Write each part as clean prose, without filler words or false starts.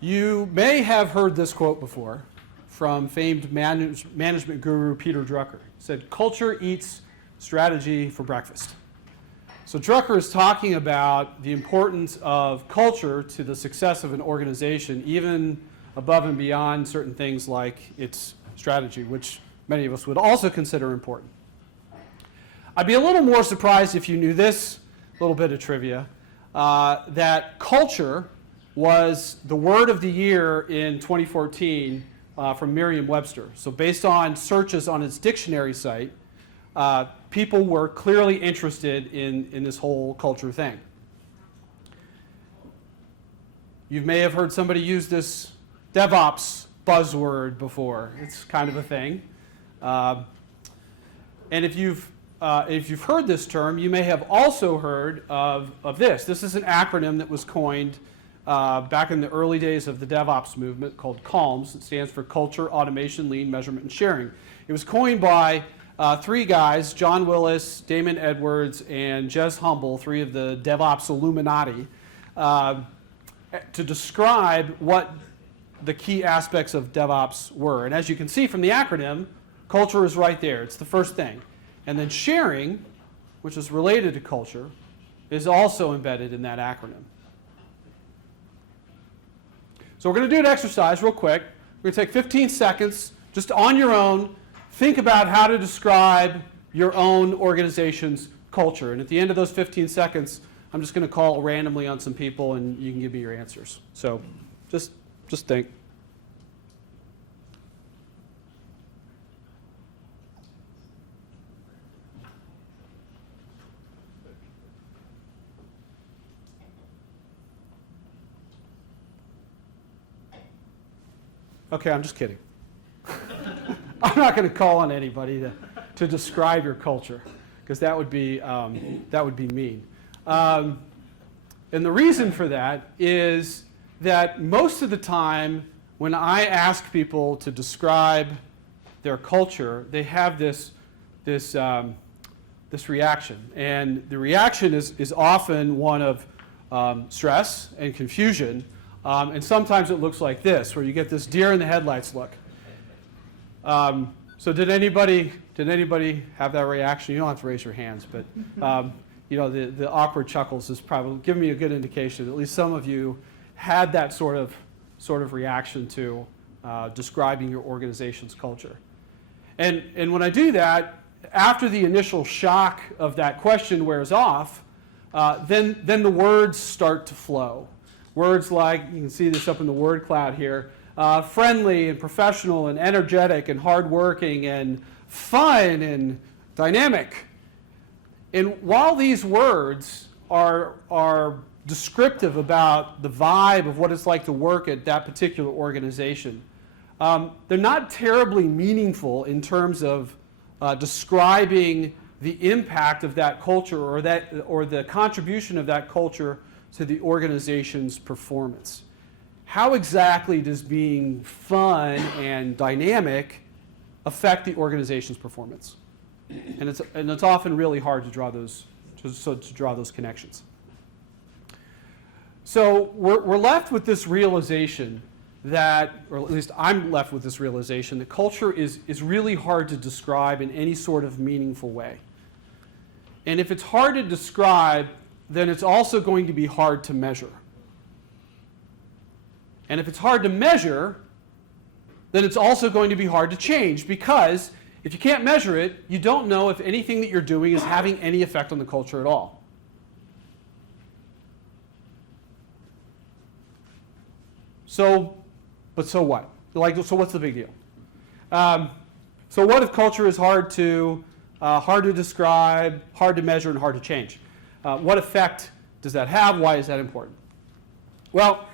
You may have heard this quote before from famed management guru Peter Drucker. He said, "Culture eats strategy for breakfast." So Drucker is talking about the importance of culture to the success of an organization, even above and beyond certain things like its strategy, which many of us would also consider important. I'd be a little more surprised if you knew this little bit of trivia, that culture was the word of the year in 2014 from Merriam-Webster. So based on searches on its dictionary site, people were clearly interested in this whole culture thing. You may have heard somebody use this DevOps buzzword before. It's kind of a thing. And if you've heard this term, you may have also heard of this. This is an acronym that was coined back in the early days of the DevOps movement called CALMS. It stands for Culture, Automation, Lean, Measurement, and Sharing. It was coined by three guys, John Willis, Damon Edwards, and Jez Humble, three of the DevOps Illuminati, to describe what the key aspects of DevOps were. And as you can see from the acronym, culture is right there. It's the first thing. And then sharing, which is related to culture, is also embedded in that acronym. So we're going to do an exercise real quick. We're going to take 15 seconds, just on your own, think about how to describe your own organization's culture. And at the end of those 15 seconds, I'm just going to call randomly on some people, and you can give me your answers. So just think. Okay, I'm just kidding. I'm not going to call on anybody to describe your culture, because that would be mean. And the reason for that is that most of the time when I ask people to describe their culture, they have this reaction. And the reaction is often one of stress and confusion. And sometimes it looks like this, where you get this deer in the headlights look. So did anybody have that reaction? You don't have to raise your hands, but the awkward chuckles is probably giving me a good indication that at least some of you had that sort of reaction to describing your organization's culture. And when I do that, after the initial shock of that question wears off, then the words start to flow. Words like, you can see this up in the word cloud here, friendly and professional and energetic and hardworking and fun and dynamic. And while these words are descriptive about the vibe of what it's like to work at that particular organization, they're not terribly meaningful in terms of describing the impact of that culture or the contribution of that culture to the organization's performance. How exactly does being fun and dynamic affect the organization's performance? And it's often really hard to draw those connections. So we're left with this realization that, or at least I'm left with this realization, that culture is really hard to describe in any sort of meaningful way. And if it's hard to describe, then it's also going to be hard to measure. And if it's hard to measure, then it's also going to be hard to change, because if you can't measure it, you don't know if anything that you're doing is having any effect on the culture at all. So what? So what's the big deal? So what if culture is hard to describe, hard to measure, and hard to change? What effect does that have? Why is that important? Well,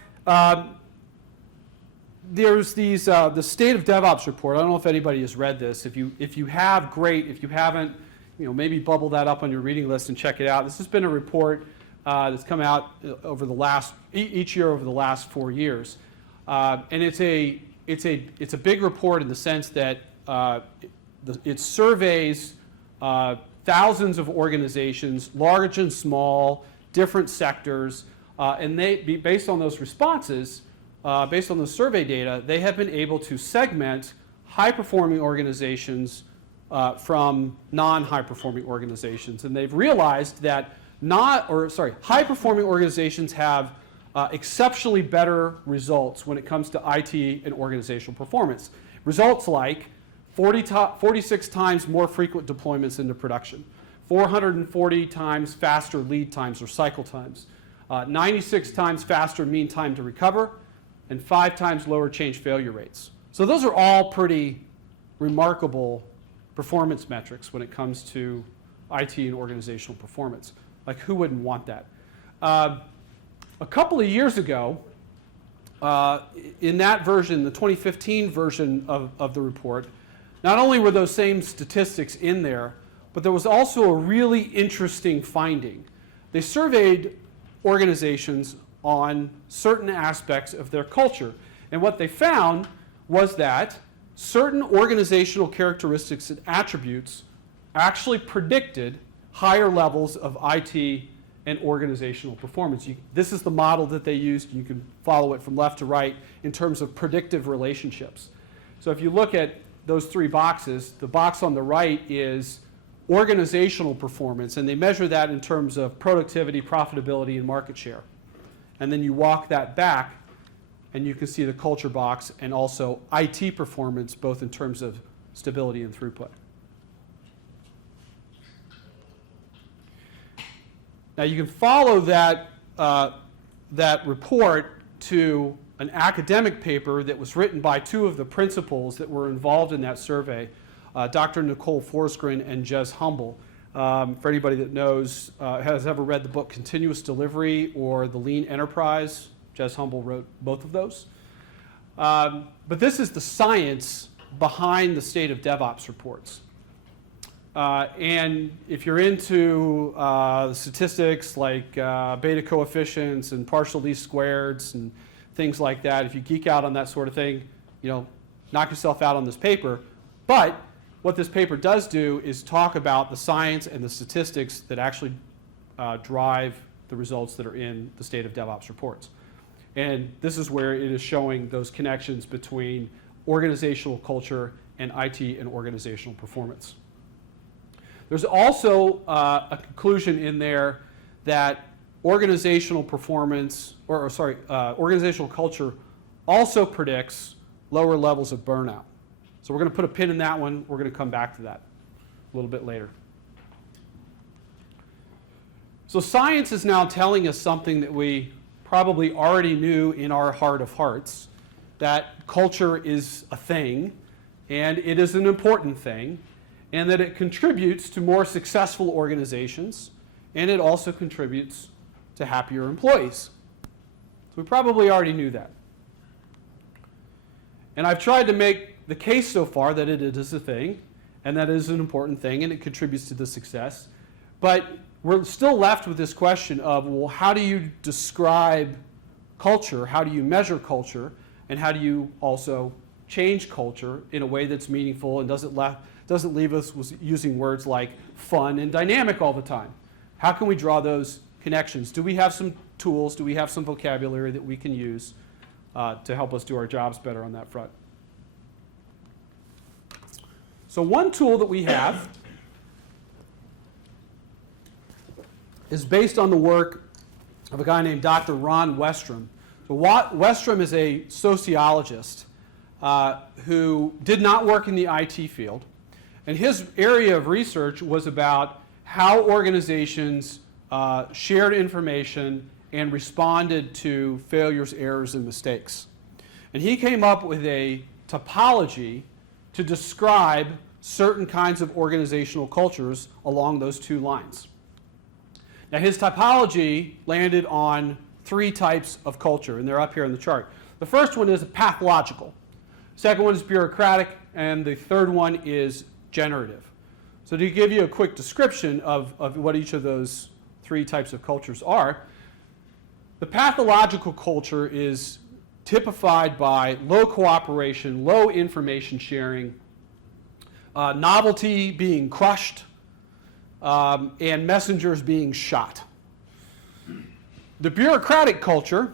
there's these the State of DevOps report. I don't know if anybody has read this. If you have, great. If you haven't, maybe bubble that up on your reading list and check it out. This has been a report that's come out over each year over the last 4 years, and it's a big report in the sense that it surveys thousands of organizations, large and small, different sectors, and based on those responses, based on the survey data, they have been able to segment high-performing organizations from non-high-performing organizations. And they've realized that high-performing organizations have exceptionally better results when it comes to IT and organizational performance. Results like 46 times more frequent deployments into production, 440 times faster lead times or cycle times, 96 times faster mean time to recover, and 5 times lower change failure rates. So those are all pretty remarkable performance metrics when it comes to IT and organizational performance. Like, who wouldn't want that? A couple of years ago, in that version, the 2015 version of the report, not only were those same statistics in there, but there was also a really interesting finding. They surveyed organizations on certain aspects of their culture. And what they found was that certain organizational characteristics and attributes actually predicted higher levels of IT and organizational performance. This is the model that they used. You can follow it from left to right in terms of predictive relationships. So if you look at those 3 boxes, the box on the right is organizational performance, and they measure that in terms of productivity, profitability, and market share. And then you walk that back, and you can see the culture box and also IT performance, both in terms of stability and throughput. Now you can follow that report to an academic paper that was written by 2 of the principals that were involved in that survey, Dr. Nicole Forsgren and Jez Humble. For anybody that knows, has ever read the book Continuous Delivery or The Lean Enterprise, Jez Humble wrote both of those. But this is the science behind the state of DevOps reports. And if you're into statistics like beta coefficients and partial least squareds and things like that, if you geek out on that sort of thing, knock yourself out on this paper. But what this paper does do is talk about the science and the statistics that actually drive the results that are in the state of DevOps reports. And this is where it is showing those connections between organizational culture and IT and organizational performance. There's also a conclusion in there that organizational performance, organizational culture also predicts lower levels of burnout. So we're going to put a pin in that one. We're going to come back to that a little bit later. So science is now telling us something that we probably already knew in our heart of hearts, that culture is a thing, and it is an important thing, and that it contributes to more successful organizations, and it also contributes to happier employees. So we probably already knew that. And I've tried to make the case so far that it is a thing, and that it is an important thing, and it contributes to the success. But we're still left with this question of, well, how do you describe culture? How do you measure culture? And how do you also change culture in a way that's meaningful and doesn't leave us using words like fun and dynamic all the time? How can we draw those connections? Do we have some tools? Do we have some vocabulary that we can use to help us do our jobs better on that front? So one tool that we have is based on the work of a guy named Dr. Ron Westrom. So Westrom is a sociologist who did not work in the IT field. And his area of research was about how organizations shared information and responded to failures, errors, and mistakes. And he came up with a topology to describe certain kinds of organizational cultures along those 2 lines. Now, his typology landed on 3 types of culture, and they're up here in the chart. The first one is pathological. Second one is bureaucratic, and the third one is generative. So to give you a quick description of what each of those 3 types of cultures are, the pathological culture is typified by low cooperation, low information sharing, novelty being crushed, and messengers being shot. The bureaucratic culture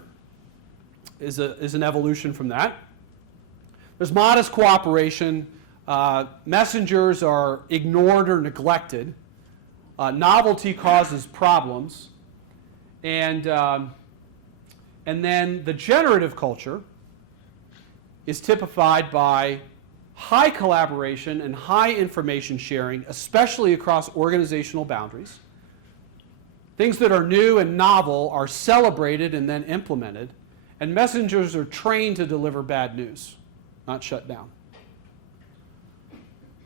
is an evolution from that. There's modest cooperation. Messengers are ignored or neglected. Novelty causes problems. And then the generative culture is typified by high collaboration and high information sharing, especially across organizational boundaries. Things that are new and novel are celebrated and then implemented, and messengers are trained to deliver bad news, not shut down.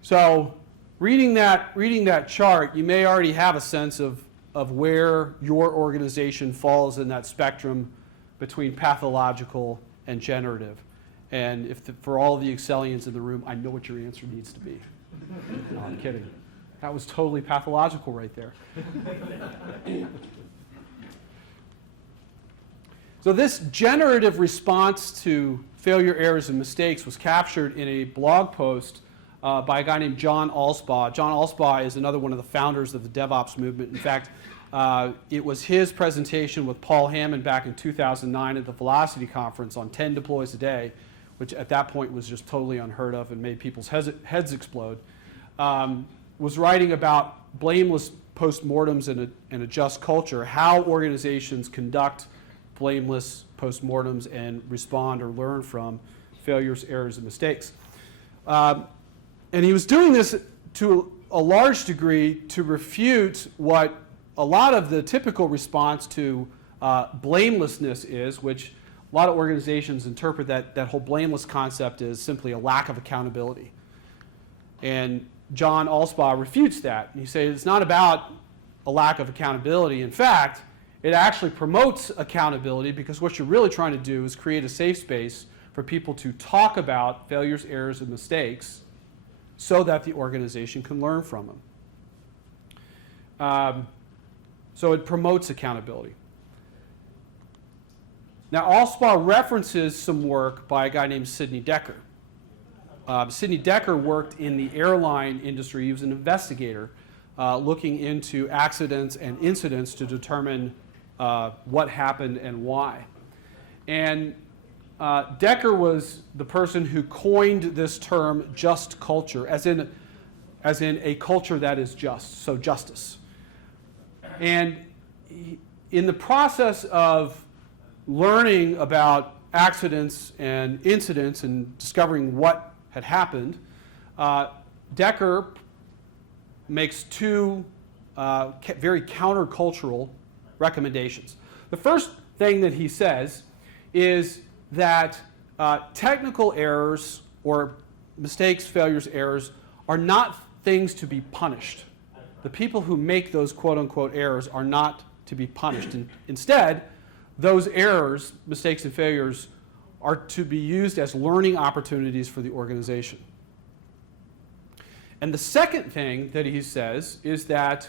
So reading that chart, you may already have a sense of where your organization falls in that spectrum between pathological and generative. And for all of the Excellians in the room, I know what your answer needs to be. No, I'm kidding. That was totally pathological right there. So this generative response to failure, errors, and mistakes was captured in a blog post by a guy named John Allspaw. John Allspaw is another one of the founders of the DevOps movement. In fact, it was his presentation with Paul Hammond back in 2009 at the Velocity Conference on 10 deploys a day, which at that point was just totally unheard of and made people's heads explode, was writing about blameless postmortems in a just culture, how organizations conduct blameless postmortems and respond or learn from failures, errors, and mistakes. And he was doing this to a large degree to refute what a lot of the typical response to blamelessness is, which a lot of organizations interpret that whole blameless concept as simply a lack of accountability. And John Allspaw refutes that. He says it's not about a lack of accountability. In fact, it actually promotes accountability, because what you're really trying to do is create a safe space for people to talk about failures, errors, and mistakes so that the organization can learn from them. So it promotes accountability. Now, Allspaw references some work by a guy named Sidney Dekker. Sidney Dekker worked in the airline industry. He was an investigator looking into accidents and incidents to determine what happened and why. And Dekker was the person who coined this term just culture, as in a culture that is just, so justice. And in the process of learning about accidents and incidents and discovering what had happened, Dekker makes two very countercultural recommendations. The first thing that he says is that technical errors or mistakes, failures, errors are not things to be punished. The people who make those quote-unquote errors are not to be punished. And instead, those errors, mistakes, and failures are to be used as learning opportunities for the organization. And the second thing that he says is that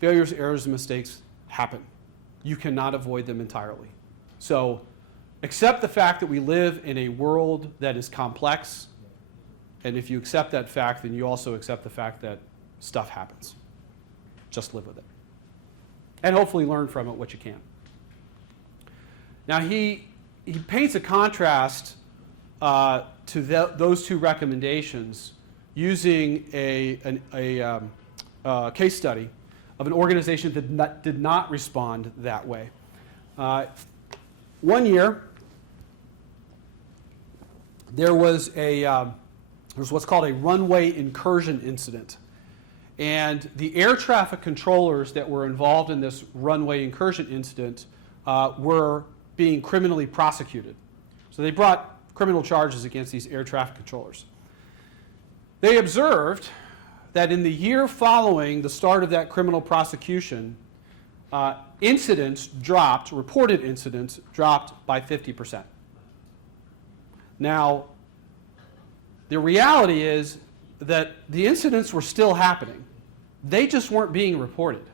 failures, errors, and mistakes happen. You cannot avoid them entirely. So accept the fact that we live in a world that is complex, and if you accept that fact, then you also accept the fact that stuff happens. Just live with it. And hopefully learn from it what you can. Now he paints a contrast to those two recommendations using a case study of an organization that did not respond that way. One year, there was what's called a runway incursion incident. And the air traffic controllers that were involved in this runway incursion incident were being criminally prosecuted. So they brought criminal charges against these air traffic controllers. They observed that in the year following the start of that criminal prosecution, reported incidents dropped by 50%. Now, the reality is that the incidents were still happening. They just weren't being reported.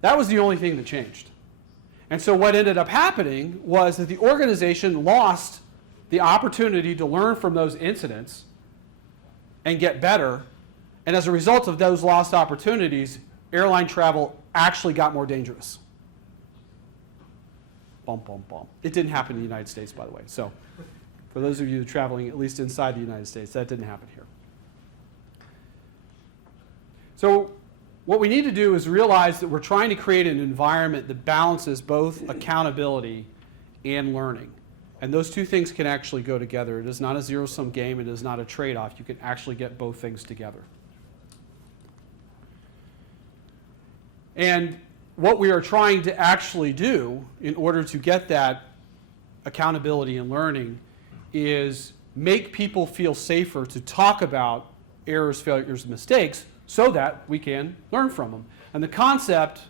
That was the only thing that changed. And so what ended up happening was that the organization lost the opportunity to learn from those incidents and get better. And as a result of those lost opportunities, airline travel actually got more dangerous. bump, bump, bump. It didn't happen in the United States, by the way. So for those of you traveling at least inside the United States, that didn't happen here. So what we need to do is realize that we're trying to create an environment that balances both accountability and learning. And those two things can actually go together. It is not a zero-sum game. It is not a trade-off. You can actually get both things together. And what we are trying to actually do in order to get that accountability and learning is make people feel safer to talk about errors, failures, and mistakes so that we can learn from them. And the concept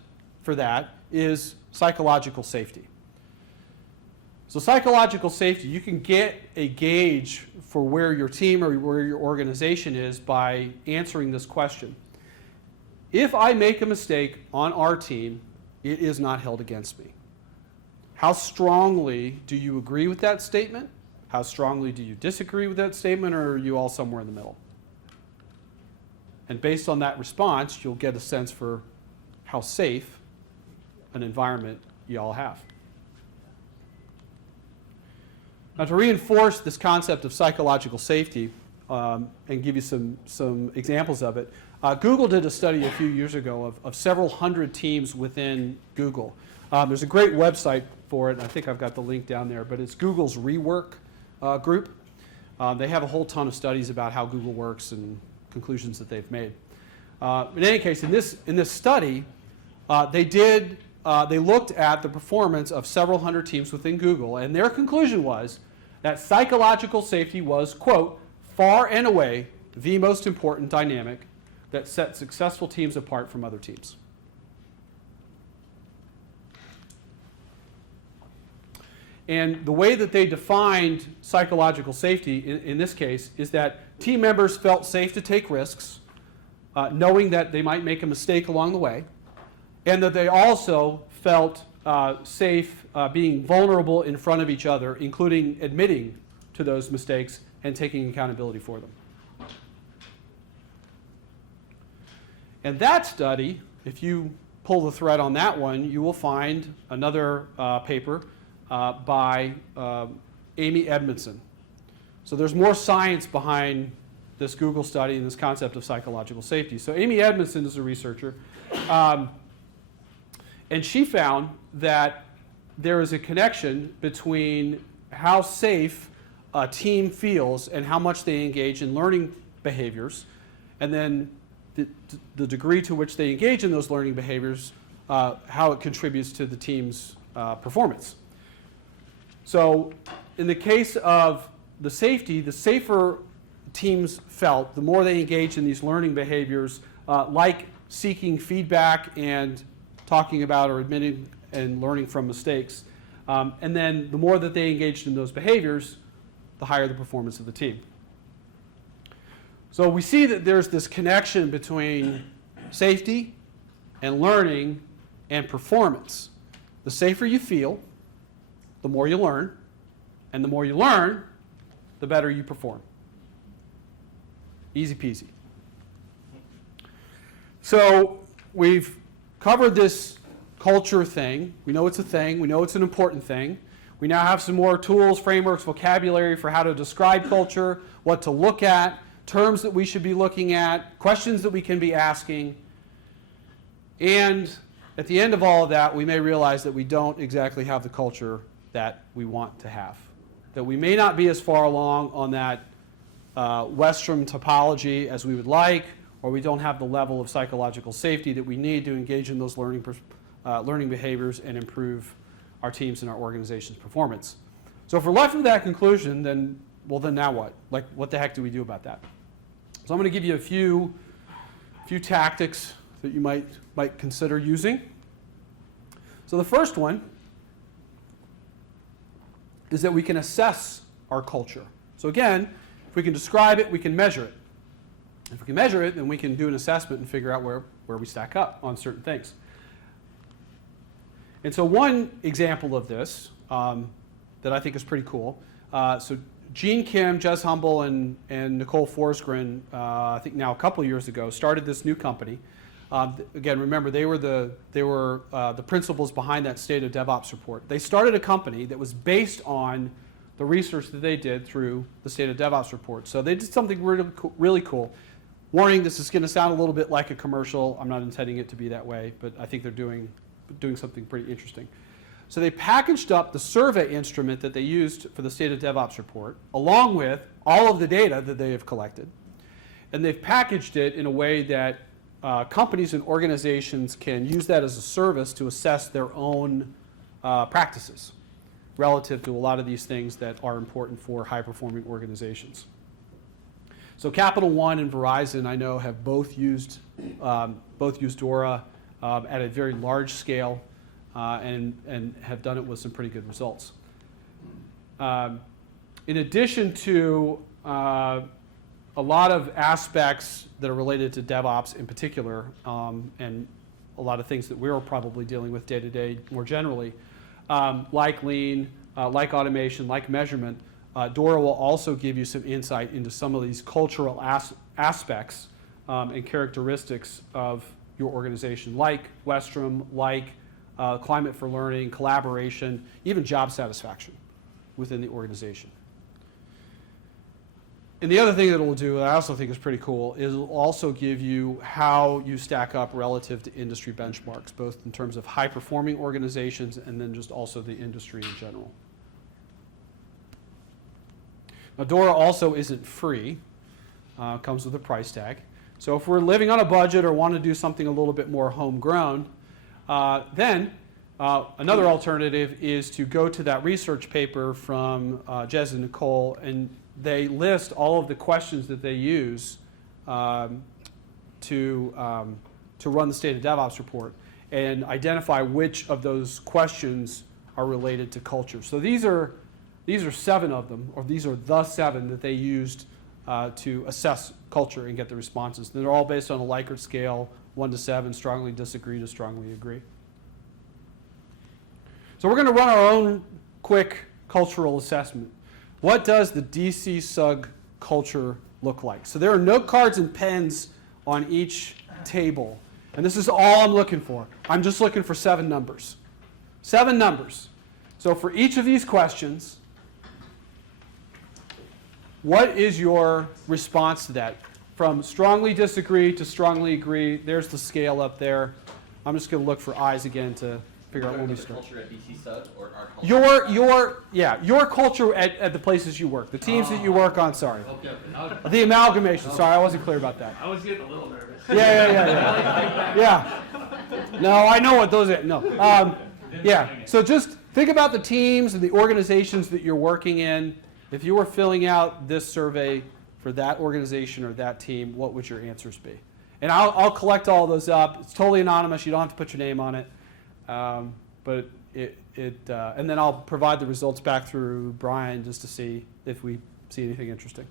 for that is psychological safety. So psychological safety, you can get a gauge for where your team or where your organization is by answering this question. If I make a mistake on our team, it is not held against me. How strongly do you agree with that statement? How strongly do you disagree with that statement, or are you all somewhere in the middle? And based on that response, you'll get a sense for how safe an environment you all have. Now, to reinforce this concept of psychological safety and give you some examples of it, Google did a study a few years ago of several hundred teams within Google. There's a great website for it. I think I've got the link down there, but it's Google's Rework group. They have a whole ton of studies about how Google works and conclusions that they've made. In any case, in this study, they looked at the performance of several hundred teams within Google, and their conclusion was that psychological safety was, quote, far and away the most important dynamic that set successful teams apart from other teams. And the way that they defined psychological safety in this case is that team members felt safe to take risks, knowing that they might make a mistake along the way, and that they also felt safe being vulnerable in front of each other, including admitting to those mistakes and taking accountability for them. And that study, if you pull the thread on that one, you will find another paper by Amy Edmondson. So there's more science behind this Google study and this concept of psychological safety. So Amy Edmondson is a researcher, and she found that there is a connection between how safe a team feels and how much they engage in learning behaviors, and then the degree to which they engage in those learning behaviors, how it contributes to the team's performance. So in the case of the safety, the safer teams felt, the more they engaged in these learning behaviors, like seeking feedback and talking about or admitting and learning from mistakes. And then the more that they engaged in those behaviors, the higher the performance of the team. So we see that there's this connection between safety and learning and performance. The safer you feel, the more you learn, and the more you learn, the better you perform. Easy peasy. So we've covered this culture thing. We know it's a thing. We know it's an important thing. We now have some more tools, frameworks, vocabulary for how to describe culture, what to look at, terms that we should be looking at, questions that we can be asking. And at the end of all of that, we may realize that we don't exactly have the culture that we want to have. That we may not be as far along on that Western topology as we would like, or we don't have the level of psychological safety that we need to engage in those learning behaviors and improve our teams and our organization's performance. So if we're left with that conclusion, then now what? Like, what the heck do we do about that? So I'm going to give you a few tactics that you might consider using. So the first one is that we can assess our culture. So again, if we can describe it, we can measure it. If we can measure it, then we can do an assessment and figure out where we stack up on certain things. And so one example of this that I think is pretty cool, so Gene Kim, Jez Humble, and Nicole Forsgren, I think now a couple of years ago, started this new company Again, remember, they were the principals behind that State of DevOps report. They started a company that was based on the research that they did through the State of DevOps report. So they did something really cool. Warning, this is going to sound a little bit like a commercial. I'm not intending it to be that way, but I think they're doing something pretty interesting. So they packaged up the survey instrument that they used for the State of DevOps report, along with all of the data that they have collected. And they've packaged it in a way that companies and organizations can use that as a service to assess their own practices relative to a lot of these things that are important for high-performing organizations. So Capital One and Verizon, I know, have both used DORA at a very large scale and have done it with some pretty good results. In addition to a lot of aspects that are related to DevOps in particular, and a lot of things that we're probably dealing with day to day more generally, like lean, like automation, like measurement, DORA will also give you some insight into some of these cultural aspects and characteristics of your organization, like Westrom, like climate for learning, collaboration, even job satisfaction within the organization. And the other thing that it will do, that I also think is pretty cool, is it will also give you how you stack up relative to industry benchmarks, both in terms of high-performing organizations and then just also the industry in general. Now, DORA also isn't free. It comes with a price tag. So if we're living on a budget or want to do something a little bit more homegrown, then another alternative is to go to that research paper from Jez and Nicole, and they list all of the questions that they use to run the State of DevOps report and identify which of those questions are related to culture. So these are 7 of them, or these are the 7 that they used to assess culture and get the responses. They're all based on a Likert scale, 1 to 7, strongly disagree to strongly agree. So we're going to run our own quick cultural assessment. What does the DC SUG culture look like? So there are note cards and pens on each table. And this is all I'm looking for. I'm just looking for 7 numbers. 7 numbers. So for each of these questions, what is your response to that? From strongly disagree to strongly agree, there's the scale up there. I'm just going to look for eyes again to figure out when we start. Culture at DC SUG or our culture? Your culture at the places you work, the teams that you work on. Sorry, Okay. the amalgamation. Sorry, I wasn't clear about that. I was getting a little nervous. Yeah. No, I know what those are. No. Yeah. So just think about the teams and the organizations that you're working in. If you were filling out this survey for that organization or that team, what would your answers be? And I'll collect all those up. It's totally anonymous. You don't have to put your name on it. But and then I'll provide the results back through Brian just to see if we see anything interesting.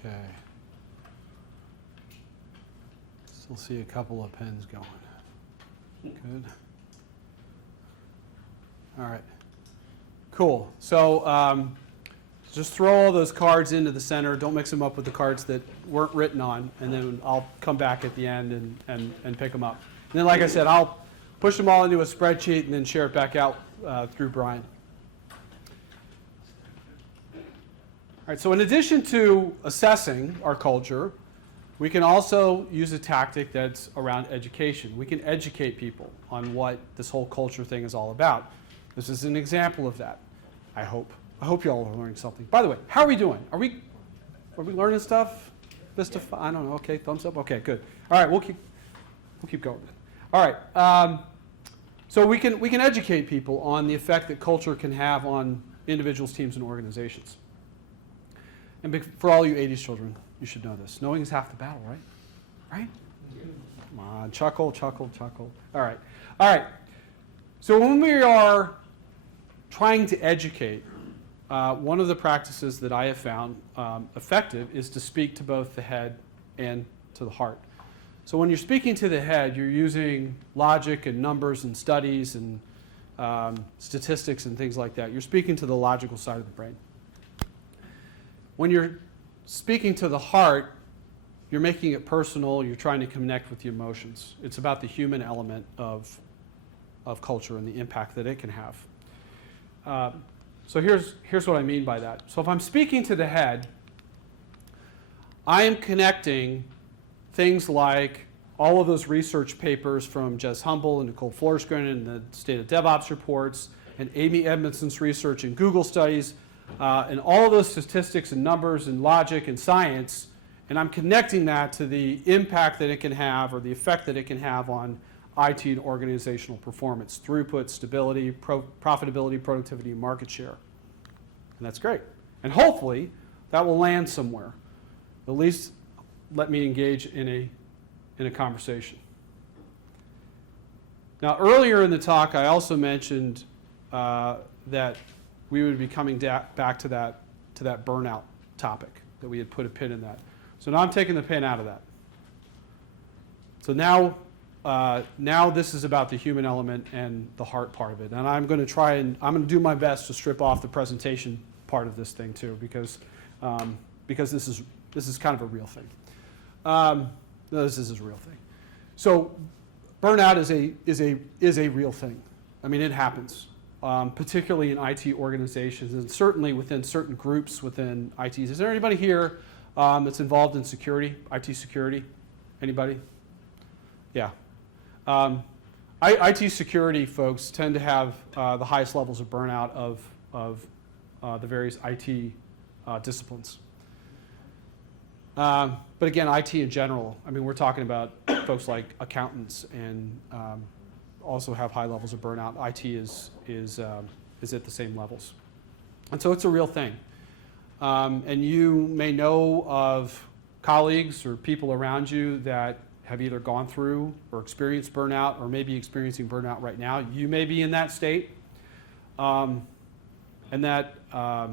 Okay. Still see a couple of pens going. Good. All right. Cool. So just throw all those cards into the center. Don't mix them up with the cards that weren't written on, and then I'll come back at the end and pick them up. And then, like I said, I'll push them all into a spreadsheet and then share it back out through Brian. All right, so in addition to assessing our culture, we can also use a tactic that's around education. We can educate people on what this whole culture thing is all about. This is an example of that, I hope. I hope you all are learning something. By the way, how are we doing? Are we learning stuff? I don't know. Okay, thumbs up. Okay, good. All right, we'll keep going. All right. So we can educate people on the effect that culture can have on individuals, teams, and organizations. And for all you 80s children, you should know this. Knowing is half the battle, right? Right? Come on, chuckle, chuckle, chuckle. All right. All right. So when we are trying to educate, one of the practices that I have found effective is to speak to both the head and to the heart. So when you're speaking to the head, you're using logic and numbers and studies and statistics and things like that. You're speaking to the logical side of the brain. When you're speaking to the heart, you're making it personal. You're trying to connect with the emotions. It's about the human element of culture and the impact that it can have. So here's what I mean by that. So if I'm speaking to the head, I am connecting things like all of those research papers from Jez Humble and Nicole Florsgren and the State of DevOps reports and Amy Edmondson's research and Google studies and all of those statistics and numbers and logic and science, and I'm connecting that to the impact that it can have or the effect that it can have on IT and organizational performance, throughput, stability, profitability, productivity, and market share. And that's great. And hopefully that will land somewhere. At least let me engage in a conversation. Now, earlier in the talk, I also mentioned that we would be coming back to that burnout topic, that we had put a pin in that. So now I'm taking the pin out of that. So now this is about the human element and the heart part of it. And I'm going to do my best to strip off the presentation part of this thing too, because this is kind of a real thing. This is a real thing. So burnout is a real thing. I mean, it happens, particularly in IT organizations and certainly within certain groups within IT. Is there anybody here that's involved in security, IT security? Anybody? Yeah. IT security folks tend to have the highest levels of burnout of the various IT disciplines. But again, IT in general, I mean, we're talking about folks like accountants and also have high levels of burnout. IT is at the same levels. And so it's a real thing. And you may know of colleagues or people around you that have either gone through or experienced burnout or maybe experiencing burnout right now. You may be in that state. And that, I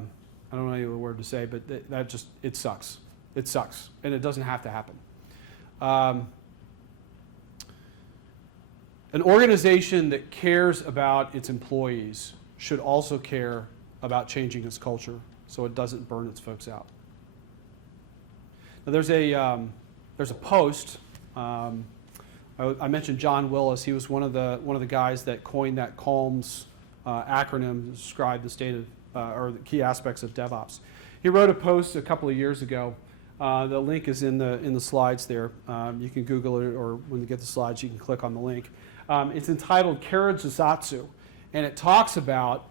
don't know the word to say, but that just, it sucks. It sucks, and it doesn't have to happen. An organization that cares about its employees should also care about changing its culture so it doesn't burn its folks out. Now there's a post. I mentioned John Willis. He was one of the guys that coined that CALMS acronym to describe the state of or the key aspects of DevOps. He wrote a post a couple of years ago. The link is in the slides there. You can Google it, or when you get the slides, you can click on the link. It's entitled Karadzatsu, and it talks about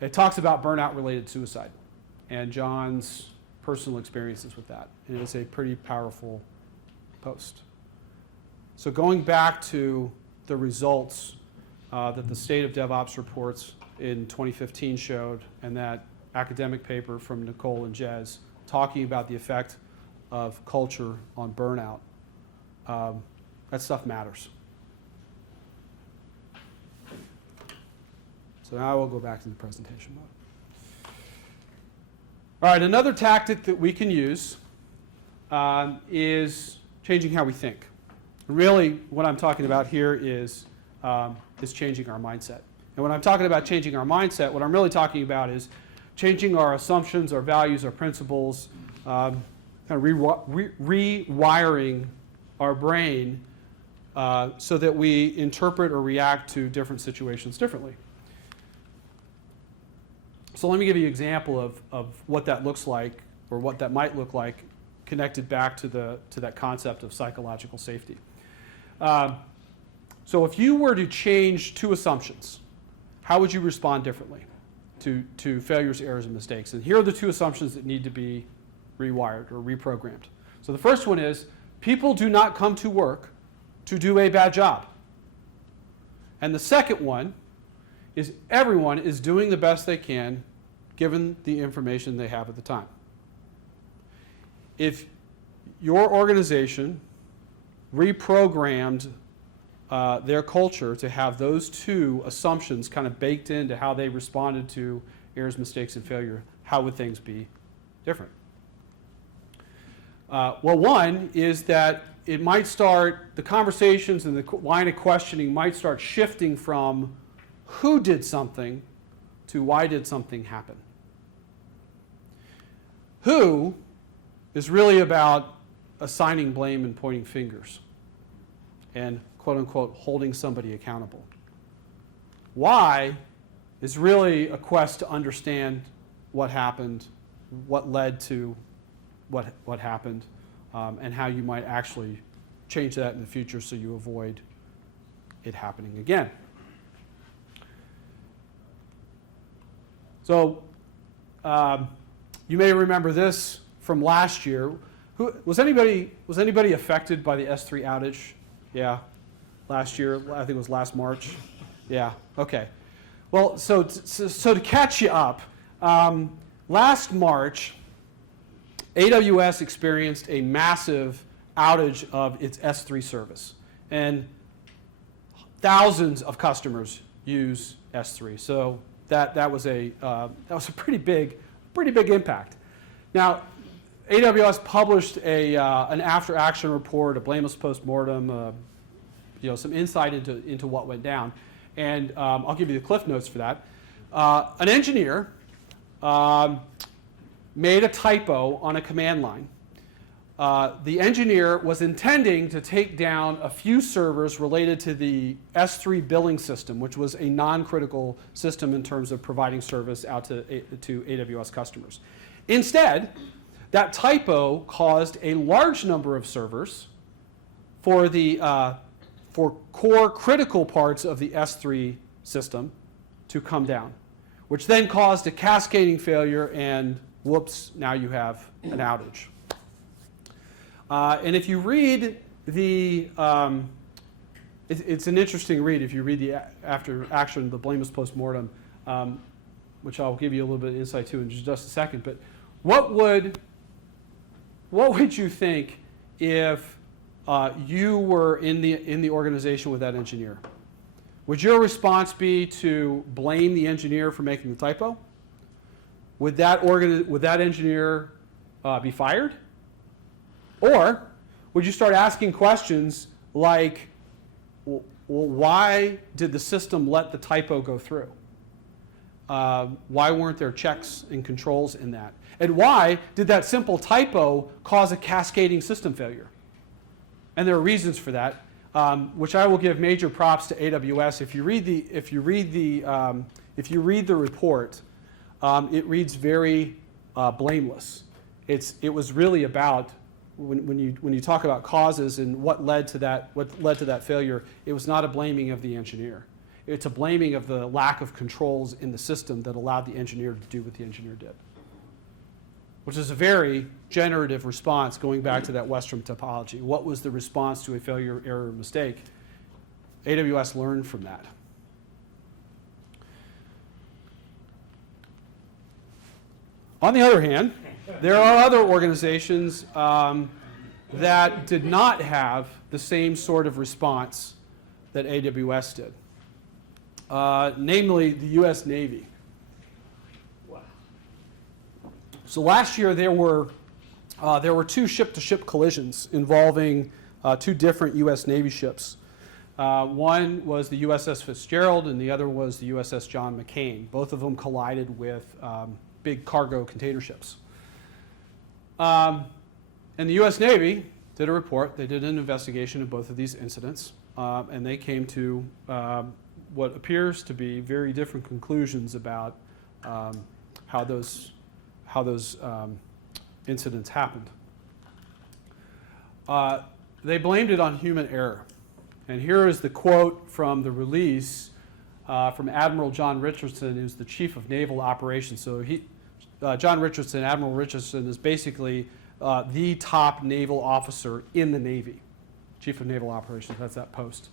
burnout-related suicide and John's personal experiences with that. And it's a pretty powerful post. So going back to the results that the State of DevOps reports in 2015 showed, and that academic paper from Nicole and Jez talking about the effect of culture on burnout, that stuff matters. So now we'll go back to the presentation mode. All right, another tactic that we can use is changing how we think. Really, what I'm talking about here is changing our mindset. And when I'm talking about changing our mindset, what I'm really talking about is changing our assumptions, our values, our principles, kind of rewiring our brain so that we interpret or react to different situations differently. So let me give you an example of what that looks like, or what that might look like, connected back to that concept of psychological safety. So if you were to change two assumptions, how would you respond differently to failures, errors, and mistakes? And here are the two assumptions that need to be rewired or reprogrammed. So the first one is, people do not come to work to do a bad job. And the second one is, everyone is doing the best they can given the information they have at the time. If your organization reprogrammed their culture to have those two assumptions kind of baked into how they responded to errors, mistakes, and failure, how would things be different? Well, one is that it might start, the conversations and the line of questioning might start shifting from who did something to why did something happen. Who is really about assigning blame and pointing fingers and, quote unquote, holding somebody accountable. Why is really a quest to understand what happened, what led to what happened, and how you might actually change that in the future so you avoid it happening again. So you may remember this from last year. Was anybody affected by the S3 outage? Yeah, last year. I think it was last March. Yeah. Okay. Well, so to catch you up, last March, AWS experienced a massive outage of its S3 service, and thousands of customers use S3. So that was a pretty big impact. Now, AWS published an after-action report, a blameless postmortem, some insight into what went down, and I'll give you the cliff notes for that. An engineer made a typo on a command line. The engineer was intending to take down a few servers related to the S3 billing system, which was a non-critical system in terms of providing service out to AWS customers. Instead, that typo caused a large number of servers for core critical parts of the S3 system to come down, which then caused a cascading failure, and whoops, now you have an outage. And if you read the, it's an interesting read if you read the after action, the blameless postmortem, which I'll give you a little bit of insight to in just a second. But what would you think if you were in the organization with that engineer? Would your response be to blame the engineer for making the typo? Would that engineer be fired? Or would you start asking questions like, well, why did the system let the typo go through? Why weren't there checks and controls in that? And why did that simple typo cause a cascading system failure? And there are reasons for that, which I will give major props to AWS. If you read the report, it reads very blameless. It was really about when you talk about causes and what led to that failure. It was not a blaming of the engineer. It's a blaming of the lack of controls in the system that allowed the engineer to do what the engineer did, which is a very generative response going back to that Western topology. What was the response to a failure, error, or mistake? AWS learned from that. On the other hand, there are other organizations that did not have the same sort of response that AWS did, namely the US Navy. So last year there were there were 2 ship-to-ship collisions involving 2 different U.S. Navy ships. One was the USS Fitzgerald, and the other was the USS John McCain. Both of them collided with big cargo container ships. And the U.S. Navy did a report. They did an investigation of both of these incidents, and they came to what appears to be very different conclusions about how those incidents happened. They blamed it on human error. And here is the quote from the release from Admiral John Richardson, who's the Chief of Naval Operations. So Admiral Richardson is basically the top naval officer in the Navy. Chief of Naval Operations, that's that post.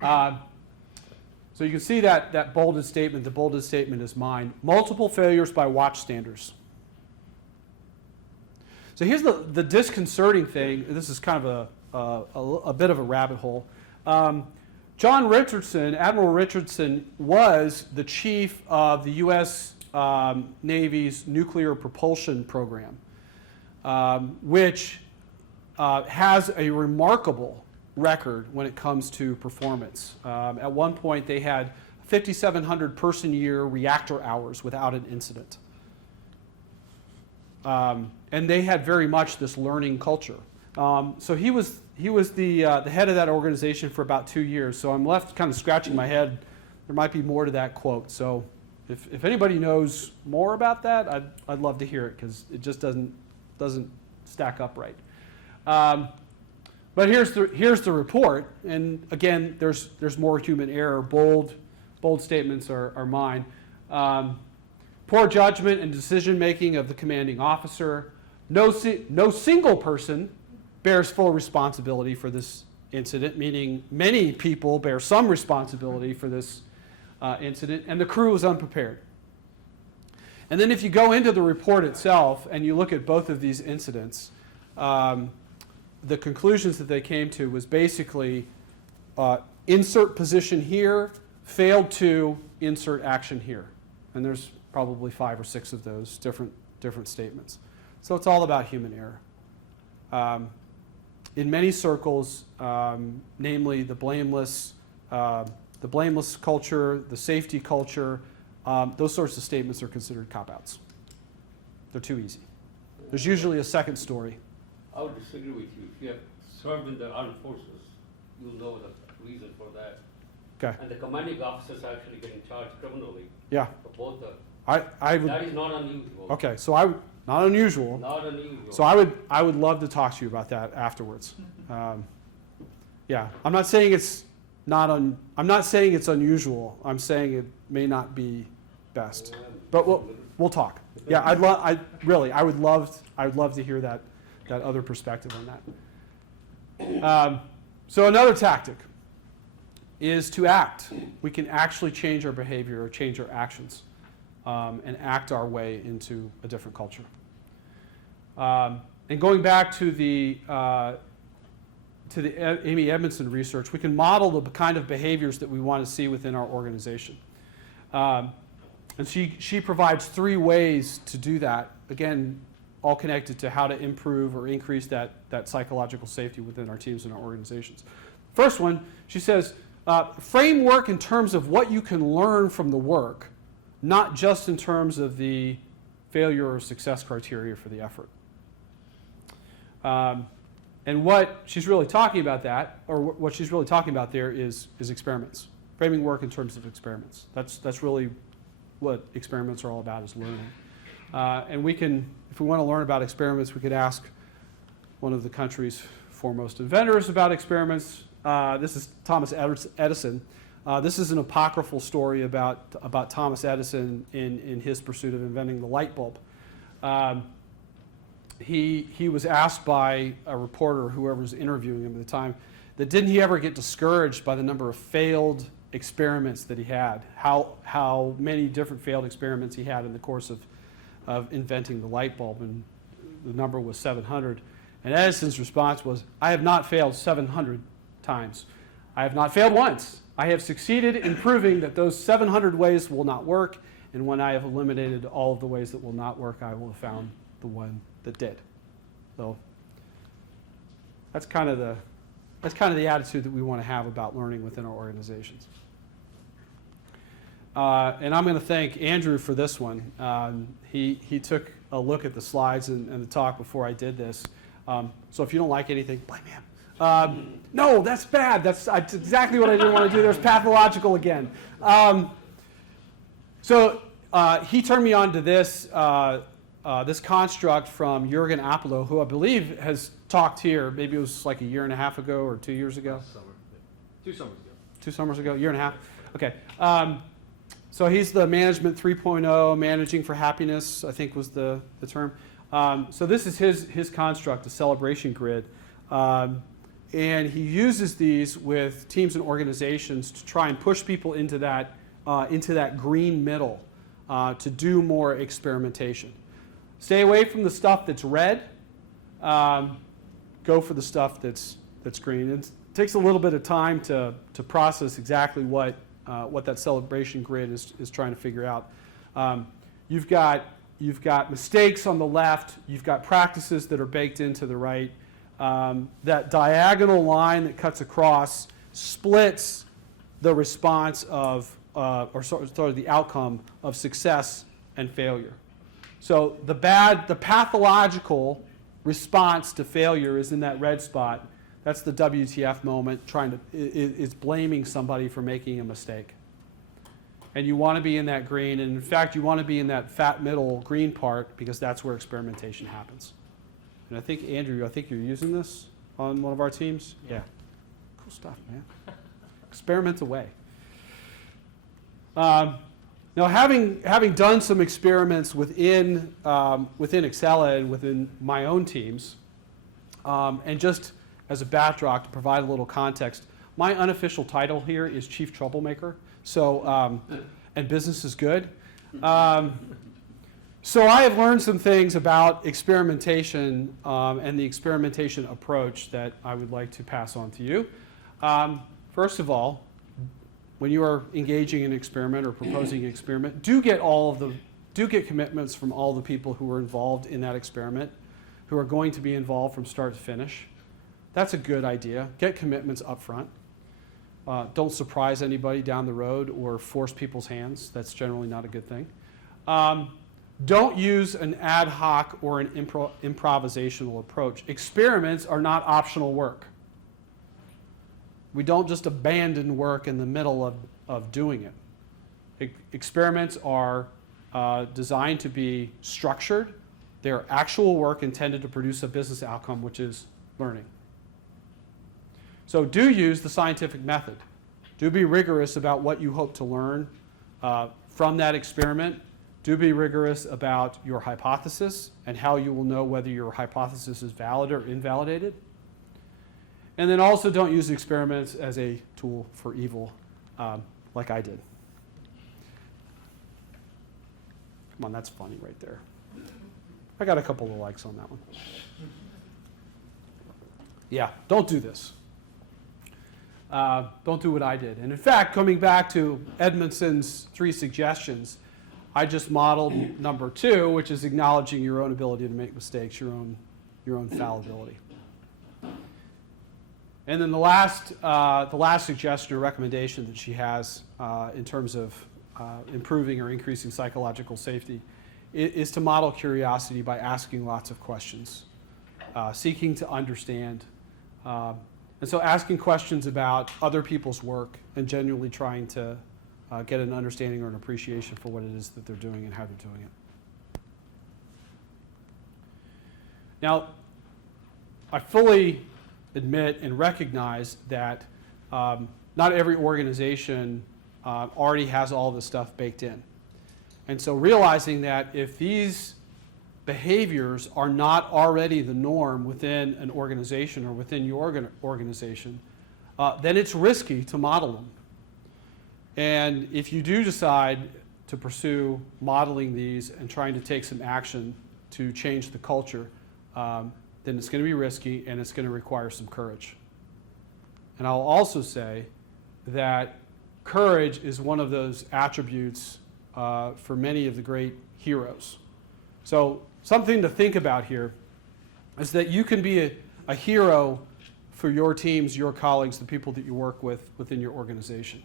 So you can see that bolded statement. The bolded statement is mine. Multiple failures by watchstanders. So here's the disconcerting thing. This is kind of a bit of a rabbit hole. Admiral Richardson was the chief of the U.S. Navy's nuclear propulsion program, which has a remarkable record when it comes to performance. At one point, they had 5,700 person-year reactor hours without an incident. And they had very much this learning culture. So he was the head of that organization for about 2 years. So I'm left kind of scratching my head. There might be more to that quote. So if anybody knows more about that, I'd love to hear it, because it just doesn't stack up right. But here's the report, and again, there's more human error. Bold statements are mine. Poor judgment and decision making of the commanding officer. No single person bears full responsibility for this incident, meaning many people bear some responsibility for this incident, and the crew was unprepared. And then if you go into the report itself and you look at both of these incidents, the conclusions that they came to was basically insert position here, failed to insert action here. And there's probably 5 or 6 of those different statements. So it's all about human error. In many circles, namely the blameless culture, the safety culture, those sorts of statements are considered cop-outs. They're too easy. There's usually a second story. I would disagree with you. If you have served in the armed forces, you'll know the reason for that. Okay. And the commanding officers are actually getting charged criminally Yeah. for both the. I would. That is not unusual. Okay, so not unusual. Not unusual. So I would love to talk to you about that afterwards. Yeah, I'm not saying it's unusual. I'm saying it may not be best, but we'll talk. Yeah, I would love to hear that other perspective on that. So another tactic is to act. We can actually change our behavior or change our actions, and act our way into a different culture. And going back to the Amy Edmondson research, we can model the kind of behaviors that we want to see within our organization. And she provides 3 ways to do that. Again, all connected to how to improve or increase that psychological safety within our teams and our organizations. First one, she says, framework in terms of what you can learn from the work, not just in terms of the failure or success criteria for the effort. And what she's really talking about what she's really talking about there is experiments. Framing work in terms of experiments. That's really what experiments are all about, is learning. And we can, if we want to learn about experiments, we could ask one of the country's foremost inventors about experiments. This is Thomas Edison. This is an apocryphal story about Thomas Edison in his pursuit of inventing the light bulb. He was asked by a reporter, whoever was interviewing him at the time, that didn't he ever get discouraged by the number of failed experiments that he had, how many different failed experiments he had in the course of inventing the light bulb, and the number was 700. And Edison's response was, I have not failed 700 times. I have not failed once. I have succeeded in proving that those 700 ways will not work, and when I have eliminated all of the ways that will not work, I will have found the one that did. So that's kind of the attitude that we want to have about learning within our organizations. And I'm going to thank Andrew for this one. He took a look at the slides and the talk before I did this. So if you don't like anything, blame him. No, that's bad. That's exactly what I didn't want to do. There's pathological again. So he turned me on to this this construct from Jürgen Apollo, who I believe has talked here. Maybe it was like a year and a half ago or 2 years ago. Last summer. 2 summers ago. 2 summers ago, year and a half. Okay. So he's the Management 3.0, Managing for Happiness, I think was the term. So this is his construct, the celebration grid. And he uses these with teams and organizations to try and push people into that green middle to do more experimentation. Stay away from the stuff that's red. Go for the stuff that's green. It takes a little bit of time to process exactly what that celebration grid is trying to figure out. You've got mistakes on the left. You've got practices that are baked into the right. That diagonal line that cuts across splits the response of, or sort of the outcome of success and failure. So the pathological response to failure is in that red spot. That's the WTF moment, is blaming somebody for making a mistake. And you want to be in that green, and in fact, you want to be in that fat middle green part because that's where experimentation happens. And I think, Andrew, you're using this on one of our teams? Yeah. Cool stuff, man. Experiment away. Now, having done some experiments within Excella and within my own teams, and just as a backdrop to provide a little context, my unofficial title here is Chief Troublemaker. So, and business is good. So I have learned some things about experimentation and the experimentation approach that I would like to pass on to you. First of all, when you are engaging in an experiment or proposing an experiment, do get commitments from all the people who are involved in that experiment, who are going to be involved from start to finish. That's a good idea. Get commitments up front. Don't surprise anybody down the road or force people's hands. That's generally not a good thing. Don't use an ad hoc or an improvisational approach. Experiments are not optional work. We don't just abandon work in the middle of doing it. Experiments are designed to be structured. They're actual work intended to produce a business outcome, which is learning. So do use the scientific method. Do be rigorous about what you hope to learn from that experiment. Do be rigorous about your hypothesis and how you will know whether your hypothesis is valid or invalidated. And then also don't use experiments as a tool for evil, like I did. Come on, that's funny right there. I got a couple of likes on that one. Yeah, don't do this. Don't do what I did. And in fact, coming back to Edmondson's 3 suggestions, I just modeled number 2, which is acknowledging your own ability to make mistakes, your own fallibility. And then the last suggestion or recommendation that she has in terms of improving or increasing psychological safety is to model curiosity by asking lots of questions, seeking to understand. And so asking questions about other people's work and genuinely trying to get an understanding or an appreciation for what it is that they're doing and how they're doing it. Now, I fully admit and recognize that not every organization already has all this stuff baked in. And so realizing that if these behaviors are not already the norm within an organization or within your organization, then it's risky to model them. And if you do decide to pursue modeling these and trying to take some action to change the culture, then it's going to be risky and it's going to require some courage. And I'll also say that courage is one of those attributes for many of the great heroes. So something to think about here is that you can be a hero for your teams, your colleagues, the people that you work with within your organization,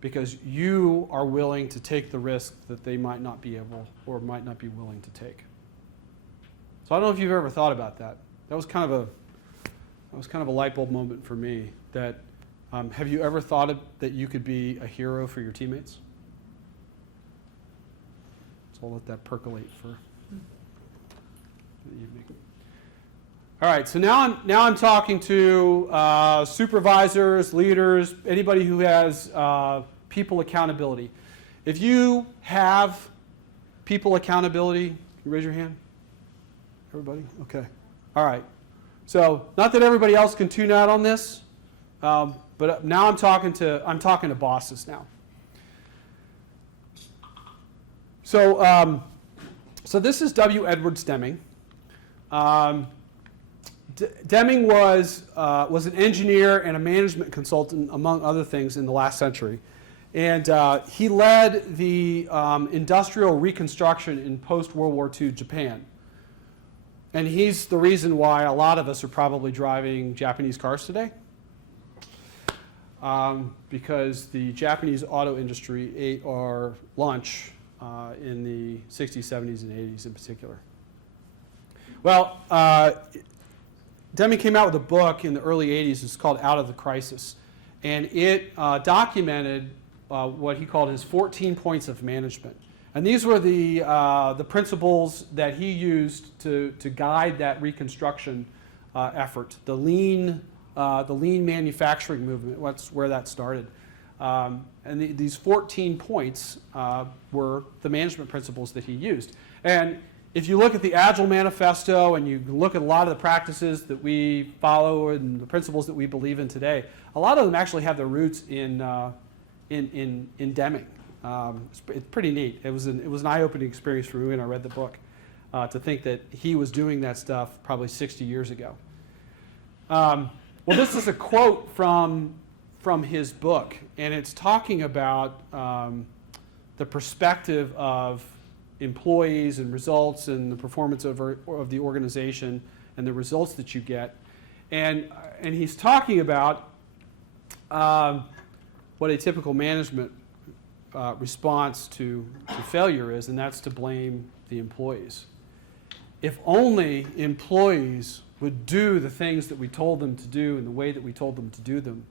because you are willing to take the risk that they might not be able or might not be willing to take. So I don't know if you've ever thought about that. That was kind of a light bulb moment for me. That have you ever thought that you could be a hero for your teammates? So I'll let that percolate for the evening. All right, so now I'm talking to supervisors, leaders, anybody who has people accountability. If you have people accountability, can you raise your hand? Everybody? Okay. All right. So not that everybody else can tune out on this, but now I'm talking to bosses now. So so this is W. Edwards Deming. Deming was an engineer and a management consultant, among other things, in the last century. And he led the industrial reconstruction in post-World War II Japan. And he's the reason why a lot of us are probably driving Japanese cars today. Because the Japanese auto industry ate our lunch in the 60s, 70s, and 80s in particular. Well, Deming came out with a book in the early 80s. It's called Out of the Crisis. And it documented what he called his 14 points of management. And these were the principles that he used to guide that reconstruction effort. The lean manufacturing movement, that's where that started. And these 14 points were the management principles that he used. And if you look at the Agile Manifesto and you look at a lot of the practices that we follow and the principles that we believe in today, a lot of them actually have their roots in Deming. It's pretty neat. It was an eye-opening experience for me when I read the book, to think that he was doing that stuff probably 60 years ago. Well, this is a quote from his book, and it's talking about the perspective of employees and results and the performance of the organization and the results that you get. And he's talking about what a typical management response to failure is, and that's to blame the employees. If only employees would do the things that we told them to do in the way that we told them to do them,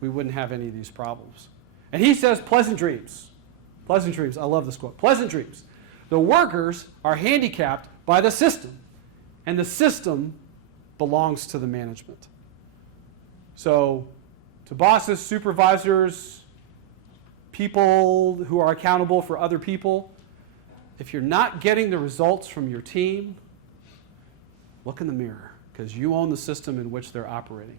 we wouldn't have any of these problems. And he says, pleasant dreams. Pleasant dreams. I love this quote. Pleasant dreams. The workers are handicapped by the system, and the system belongs to the management. So to bosses, supervisors, people who are accountable for other people, if you're not getting the results from your team, look in the mirror, because you own the system in which they're operating.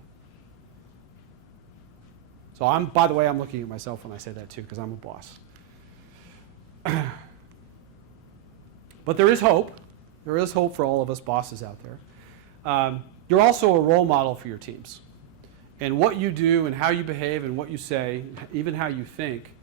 So by the way, I'm looking at myself when I say that too, because I'm a boss. But there is hope. There is hope for all of us bosses out there. You're also a role model for your teams. And what you do and how you behave and what you say, even how you think,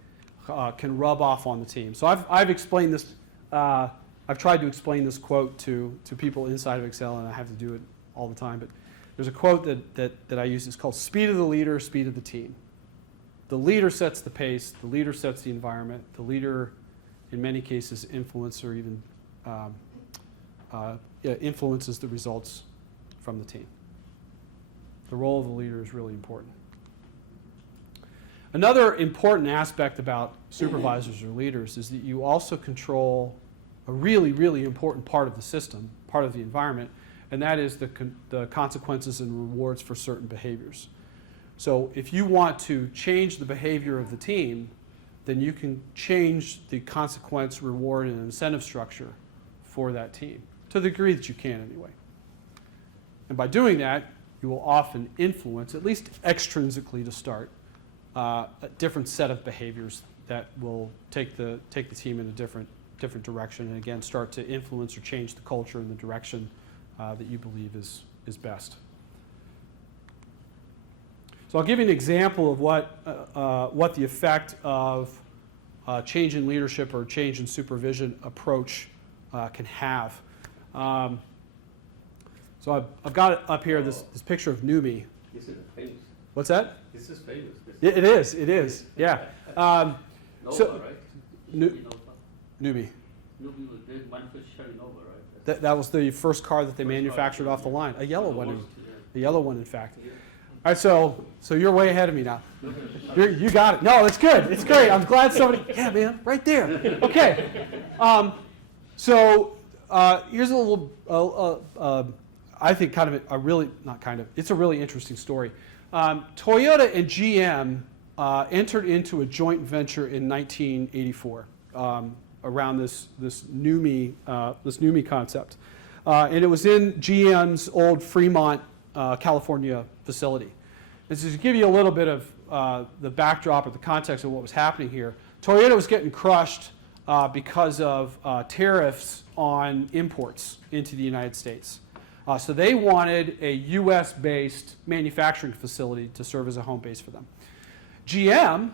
can rub off on the team. So I've explained this, I've tried to explain this quote to people inside of Excel, and I have to do it all the time. But there's a quote that I use. It's called speed of the leader, speed of the team. The leader sets the pace. The leader sets the environment. The leader, in many cases, influences or even influences the results from the team. The role of the leader is really important. Another important aspect about supervisors or leaders is that you also control a really, really important part of the system, part of the environment, and that is the consequences and rewards for certain behaviors. So if you want to change the behavior of the team, then you can change the consequence, reward, and incentive structure for that team, to the degree that you can anyway. And by doing that, you will often influence, at least extrinsically to start, a different set of behaviors that will take the team in a different direction, and again start to influence or change the culture in the direction that you believe is best. So I'll give you an example of what the effect of change in leadership or change in supervision approach can have. So I've got it up here, this picture of Numi. This is famous. What's that? This is famous. Yeah, it is, yeah. Nova, so- right? Nu- Nova. Numi. Nova, they manufactured Nova, right? That was the first car that they First car. manufactured off the line, a yellow one, Almost, a yellow one in fact. yeah. All right, so you're way ahead of me now. You got it. No, it's good. It's great. I'm glad somebody. Yeah, man, right there. Okay. Here's a little. I think kind of a really not kind of. It's a really interesting story. Toyota and GM entered into a joint venture in 1984 around this Numi concept, and it was in GM's old Fremont, California facility. And so to give you a little bit of the backdrop or the context of what was happening here, Toyota was getting crushed because of tariffs on imports into the United States. So they wanted a US-based manufacturing facility to serve as a home base for them. GM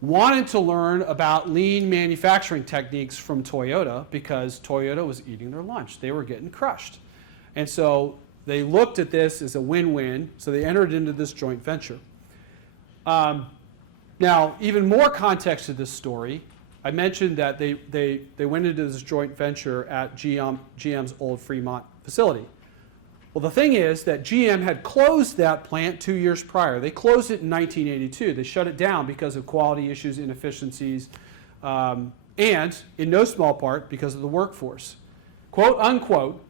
wanted to learn about lean manufacturing techniques from Toyota because Toyota was eating their lunch. They were getting crushed. And so they looked at this as a win-win, so they entered into this joint venture. Now, even more context to this story, I mentioned that they went into this joint venture at GM's old Fremont facility. Well, the thing is that GM had closed that plant 2 years prior. They closed it in 1982. They shut it down because of quality issues, inefficiencies, and in no small part because of the workforce. Quote, unquote,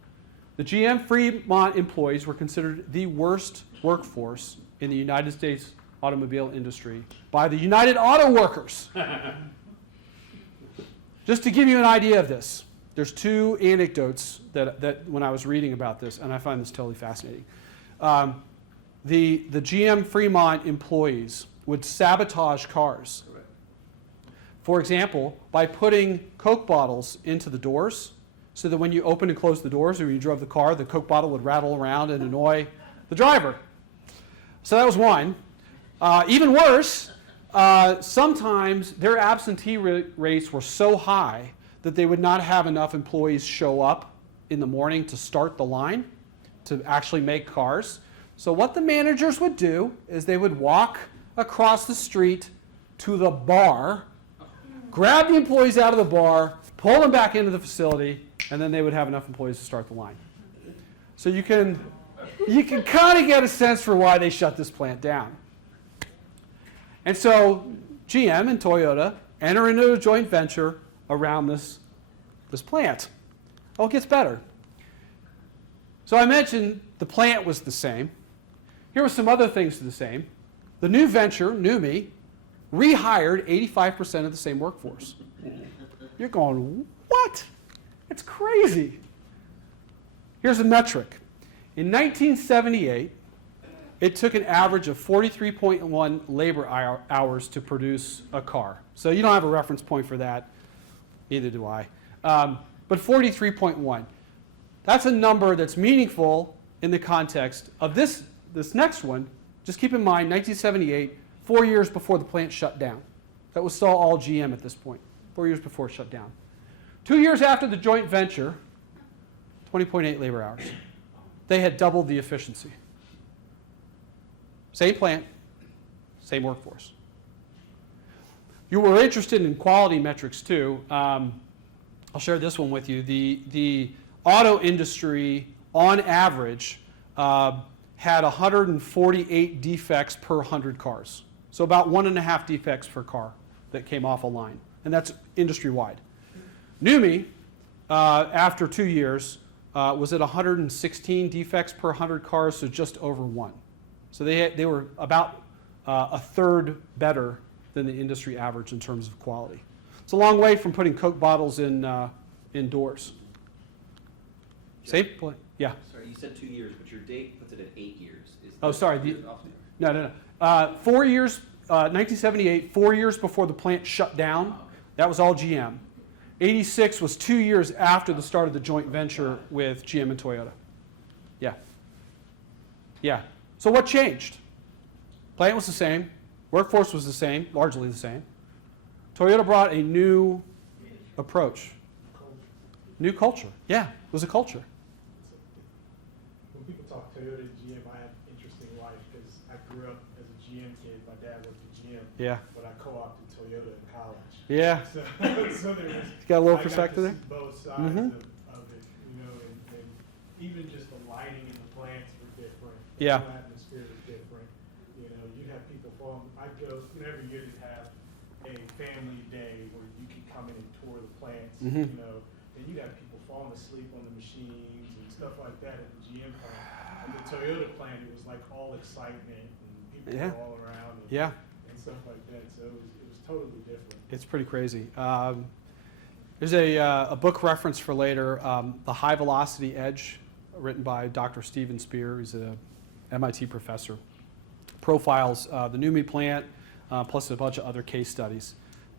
the GM Fremont employees were considered the worst workforce in the United States automobile industry by the United Auto Workers. Just to give you an idea of this, there's two anecdotes that when I was reading about this, and I find this totally fascinating. The GM Fremont employees would sabotage cars. For example, by putting Coke bottles into the doors, so that when you open and close the doors or you drove the car, the Coke bottle would rattle around and annoy the driver. So that was one. Even worse, sometimes their absentee rates were so high that they would not have enough employees show up in the morning to start the line to actually make cars. So what the managers would do is they would walk across the street to the bar, grab the employees out of the bar, pull them back into the facility, and then they would have enough employees to start the line. So you can kind of get a sense for why they shut this plant down. And so GM and Toyota enter into a joint venture around this plant. Oh, it gets better. So I mentioned the plant was the same. Here were some other things the same. The new venture, Numi, rehired 85% of the same workforce. You're going, what? It's crazy. Here's a metric. In 1978, it took an average of 43.1 labor hours to produce a car. So you don't have a reference point for that. Neither do I. But 43.1. That's a number that's meaningful in the context of this next one. Just keep in mind, 1978, 4 years before the plant shut down. That was still all GM at this point, 4 years before it shut down. 2 years after the joint venture, 20.8 labor hours. They had doubled the efficiency. Same plant, same workforce. You were interested in quality metrics too. I'll share this one with you. The auto industry, on average, had 148 defects per 100 cars. So about 1.5 defects per car that came off a line. And that's industry-wide. Numi, after 2 years, was at 116 defects per 100 cars, so just over one. So they were about a third better than the industry average in terms of quality. It's a long way from putting Coke bottles in doors. Same point? Yeah. Sorry, you said 2 years, but your date puts it at 8 years. Oh, sorry. No. 4 years, 1978, 4 years before the plant shut down. That was all GM. 86 was 2 years after the start of the joint venture with GM and Toyota. Yeah. So what changed? Plant was the same. Workforce was the same, largely the same. Toyota brought a new approach. New culture. Yeah, it was a culture. Toyota and GM, I have an interesting life because I grew up as a GM kid. My dad worked at GM. Yeah. But I co-opted Toyota in college. Yeah. So there was. You got a little I perspective got there? to see both sides Mhm. of it, you know, and even just the lighting in the plants were different. Yeah. The whole atmosphere was different. You know, you'd have people from, I'd go, every year you'd have a family day where you could come in and tour the plants, Mhm. you know, and you'd have people falling asleep on the machines and stuff like that at the GM plant. At the Toyota plant, it was like all excitement and people Yeah. were all around and, Yeah. and stuff like that. So it was totally different. It's pretty crazy. There's a book reference for later, The High Velocity Edge, written by Dr. Steven Spear. He's a MIT professor. Profiles the NUMMI plant, plus a bunch of other case studies.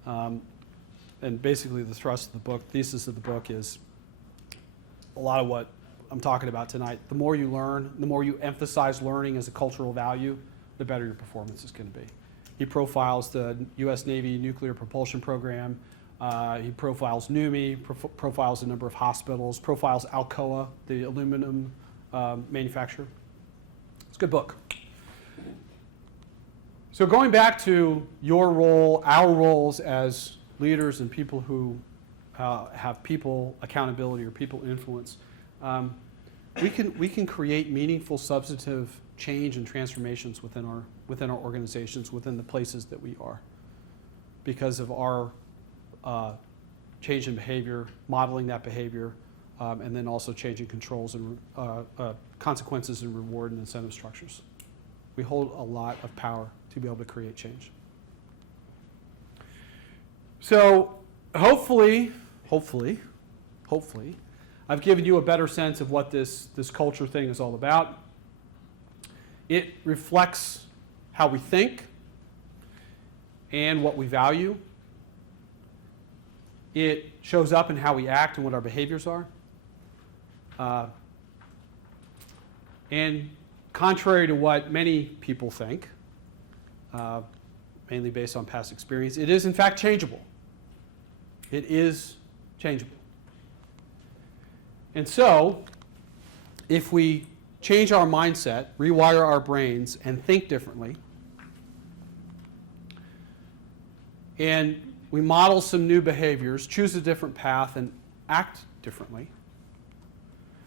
And basically the thrust of the book, thesis of the book is a lot of what I'm talking about tonight. The more you learn, the more you emphasize learning as a cultural value, the better your performance is going to be. He profiles the U.S. Navy nuclear propulsion program. He profiles NUMMI, profiles a number of hospitals, profiles Alcoa, the aluminum manufacturer. It's a good book. So going back to your role, our roles as leaders and people who have people accountability or people influence, we can create meaningful, substantive change and transformations within our organizations, within the places that we are, because of our change in behavior, modeling that behavior, and then also changing controls and consequences and reward and incentive structures. We hold a lot of power to be able to create change. So hopefully, I've given you a better sense of what this culture thing is all about. It reflects how we think and what we value. It shows up in how we act and what our behaviors are. And contrary to what many people think, mainly based on past experience, it is in fact changeable. It is changeable. And so, if we change our mindset, rewire our brains, and think differently, and we model some new behaviors, choose a different path, and act differently,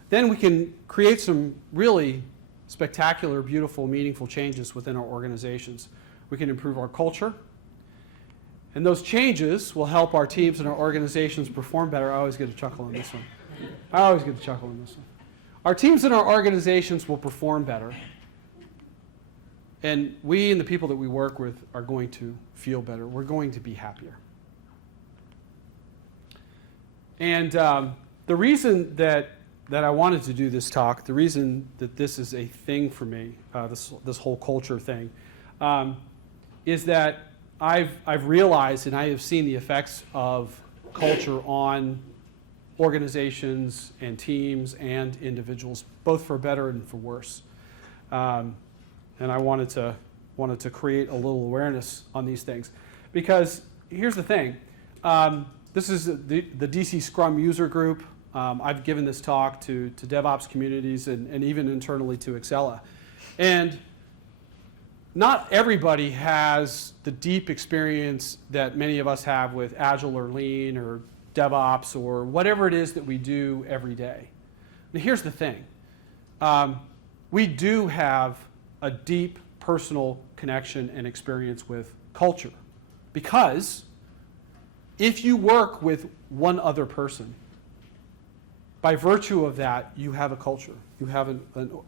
then we can create some really spectacular, beautiful, meaningful changes within our organizations. We can improve our culture, and those changes will help our teams and our organizations perform better. I always get a chuckle on this one. Our teams and our organizations will perform better, and we and the people that we work with are going to feel better. We're going to be happier. And the reason that I wanted to do this talk, the reason that this is a thing for me, this whole culture thing, is that I've realized and I have seen the effects of culture on organizations and teams and individuals, both for better and for worse. And I wanted to create a little awareness on these things, because here's the thing. This is the DC Scrum user group. I've given this talk to DevOps communities and even internally to Excella. And not everybody has the deep experience that many of us have with Agile or Lean or DevOps or whatever it is that we do every day. Now, here's the thing. We do have a deep personal connection and experience with culture, because if you work with one other person, by virtue of that, you have a culture. You have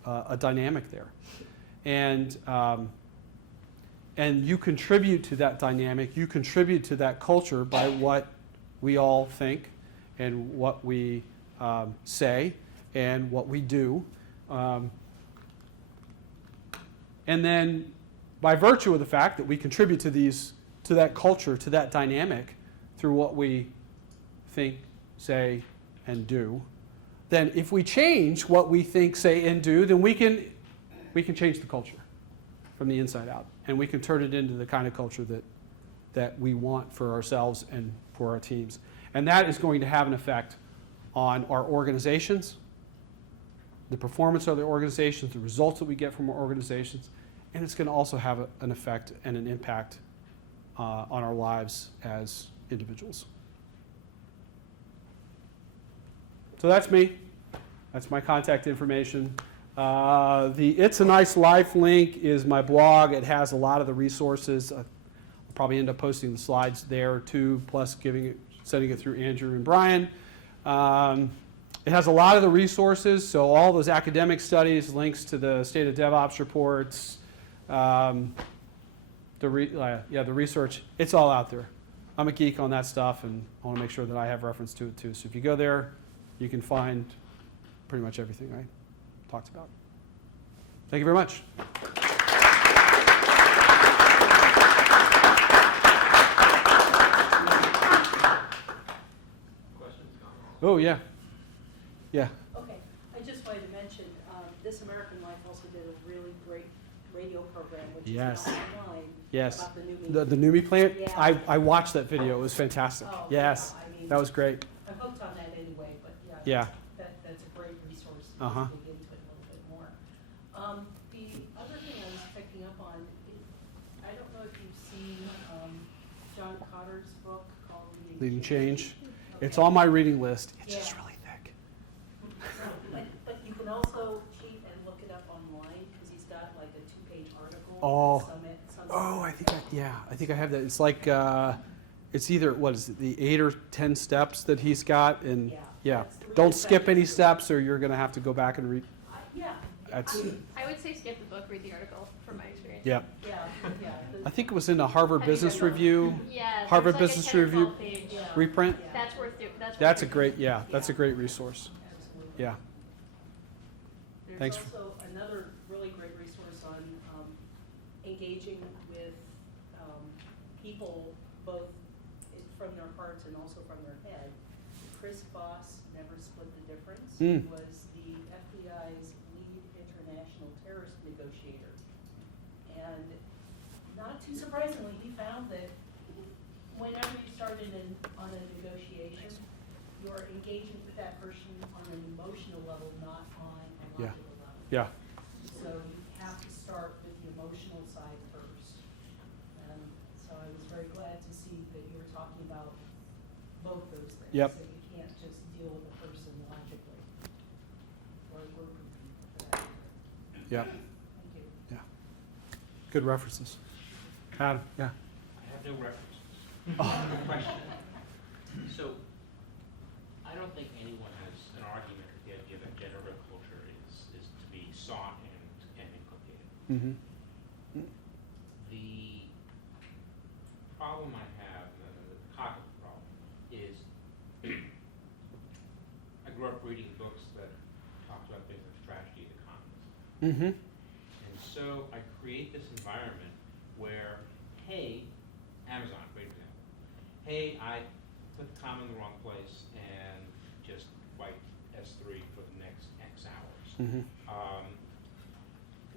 a dynamic there. And you contribute to that dynamic. You contribute to that culture by what we all think and what we say and what we do. And then by virtue of the fact that we contribute to that culture, to that dynamic, through what we think, say, and do, then if we change what we think, say, and do, then we can change the culture from the inside out. And we can turn it into the kind of culture that we want for ourselves and for our teams. And that is going to have an effect on our organizations the performance of the organizations, the results that we get from our organizations, and it's going to also have an effect and an impact on our lives as individuals. So that's me. That's my contact information. The It's a Nice Life link is my blog. It has a lot of the resources. I'll probably end up posting the slides there too, plus sending it through Andrew and Brian. It has a lot of the resources, so all those academic studies, links to the State of DevOps reports, the research, it's all out there. I'm a geek on that stuff, and I want to make sure that I have reference to it too. So if you go there, you can find pretty much everything I talked about. Thank you very much. Questions, comments? Oh, yeah. Yeah. Okay, I just wanted to mention, This American Life also did a really great radio program, which Yes. is online. Yes. About the new The Numi plant, Yeah. I watched that video. It was fantastic. Oh, Yes. yeah, I mean, That was great. I'm hooked on that anyway, but Yeah. that's a great resource to Uh-huh. dig into it a little bit more. The other thing I was picking up on, I don't know if you've seen John Cotter's book called Leading Change. It's Okay. on my reading list. It's just Yeah. really thick. But you can also cheat and look it up online, because he's got like a 2-page article. Oh. Some I think I have that. It's like, it's either, what is it, the 8 or 10 steps that he's got, and yeah. that's really Don't skip any effective. steps, or you're going to have to go back and read. Yeah. That's, I would say skip the book, read the article, from my experience. yeah. Yeah. I think it was in the Harvard Have you Business read both? Review Yeah. Harvard there's like Business a 10 or Review 12-page, Yeah. reprint. Yeah. That's worth That's a worth great, yeah, that's a great resource. Absolutely. Yeah. There's Thanks. also another really great resource on engaging with people, both from their hearts and also from their head. Chris Voss, Never Split the Difference, Mm. was the FBI's lead international terrorist negotiator. And not too surprisingly, he found that whenever you started on a negotiation, you're engaging with that person on an emotional level, not on a Yeah. logical level. Yeah. So you have to start with the emotional side first. And so I was very glad to see that you were talking about both those things. Yep. That you can't just deal with a person logically, or a group of people for that matter. Yeah. Thank you. Yeah. Good references. Adam, yeah. I have no references. Oh. Question. So, I don't think anyone has an argument with the idea that generative culture is to be sought and inculcated. Mm-hmm. The problem I have, the cognitive problem, is I grew up reading books that talked about things like strategy and economics. Mm-hmm. And so I create this environment where, hey, Amazon, great example. Hey, I put the comma in the wrong place and just write S3 for the next X hours. Mm-hmm.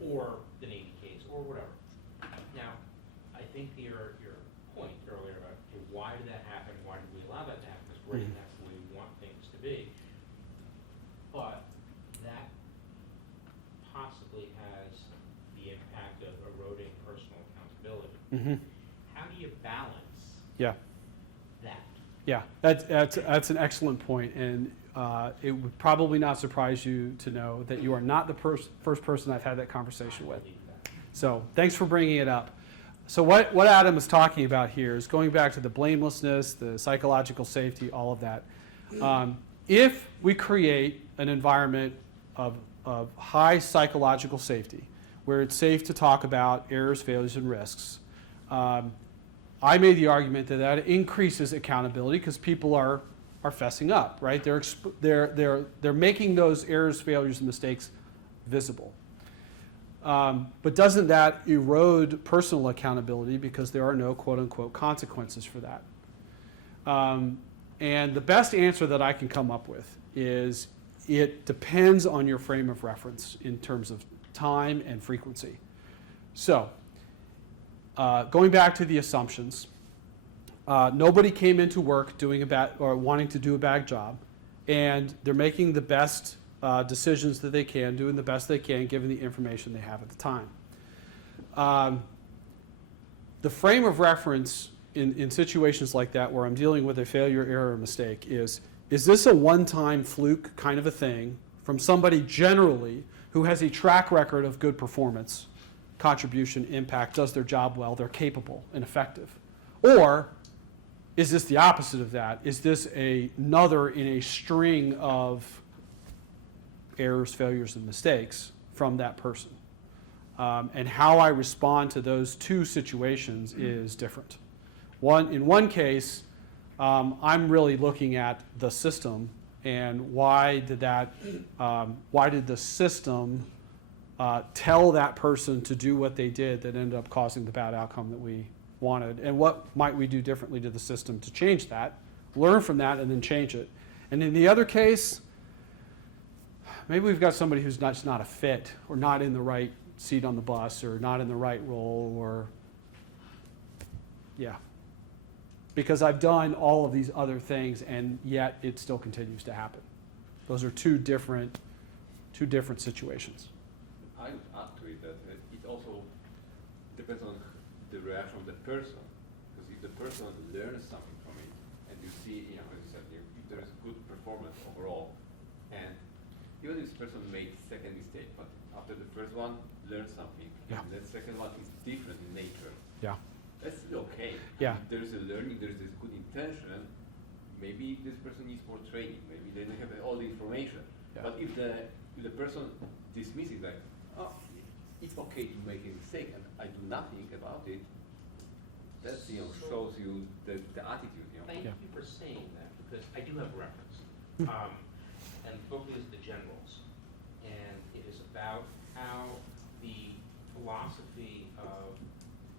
Or the Navy case, or whatever. Now, I think your point earlier about, okay, why did that happen? Why did we allow that to happen? It's great, and that's the way we want things to be. But that possibly has the impact of eroding personal accountability. Mm-hmm. How do you balance Yeah. that? Yeah, that's an excellent point, and it would probably not surprise you to know that you are not the first person I've had that conversation with. So thanks for bringing it up. So what Adam is talking about here is going back to the blamelessness, the psychological safety, all of that. If we create an environment of high psychological safety, where it's safe to talk about errors, failures, and risks, I made the argument that increases accountability because people are fessing up, right? They're making those errors, failures, and mistakes visible. But doesn't that erode personal accountability because there are no quote-unquote consequences for that? And the best answer that I can come up with is it depends on your frame of reference in terms of time and frequency. So, going back to the assumptions, nobody came into work doing a bad or wanting to do a bad job, and they're making the best decisions that they can, doing the best they can given the information they have at the time. The frame of reference in situations like that where I'm dealing with a failure, error, or mistake is this a one-time fluke kind of a thing from somebody generally who has a track record of good performance, contribution, impact, does their job well, they're capable and effective? Or is this the opposite of that? Is this another in a string of errors, failures, and mistakes from that person? And how I respond to those two situations is different. In one case, I'm really looking at the system and why did the system tell that person to do what they did that ended up causing the bad outcome that we wanted, and what might we do differently to the system to change that, learn from that, and then change it. And in the other case, maybe we've got somebody who's just not a fit, or not in the right seat on the bus, or not in the right role, or yeah. Because I've done all of these other things, and yet it still continues to happen. Those are two different situations. I would add to it that it also depends on the reaction of the person. Because if the person learns something from it, and you see, as you said, if there is good performance overall, and even if this person made second mistake, but after the first one, learned something, Yeah. and the second one is different in nature, Yeah. that's still okay. Yeah. If there is a learning, there is this good intention, maybe this person needs more training, maybe they don't have all the information. Yeah. But if the person dismisses like, oh, it's okay to make a mistake and I do nothing about it, that shows you the attitude. Thank Yeah. you for saying that, because I do have a reference. And the book is The Generals. And it is about how the philosophy of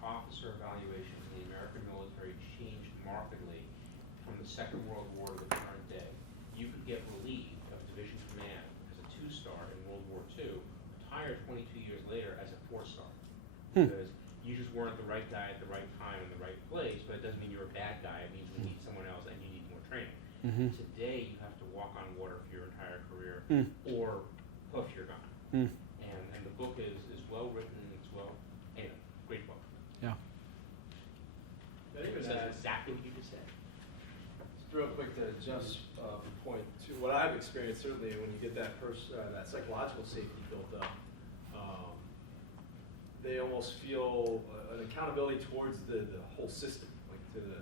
officer evaluations in the American military changed markedly from the Second World War to the current day. You could get relieved of division command as a 2-star in World War II, retire 22 years later as a 4-star. Because you just weren't the right guy at the right time in the right place, but it doesn't mean you're a bad guy. It means we need someone else and you need more training. Mm-hmm. Today, you have to walk on water for your entire career, or puff your gun. And the book is well written, and it's anyway, great book. Yeah. I think It it says adds, exactly what you just said. just real quick to Jeff's point, to what I've experienced, certainly when you get that that psychological safety built up, they almost feel an accountability towards the whole system, like to the,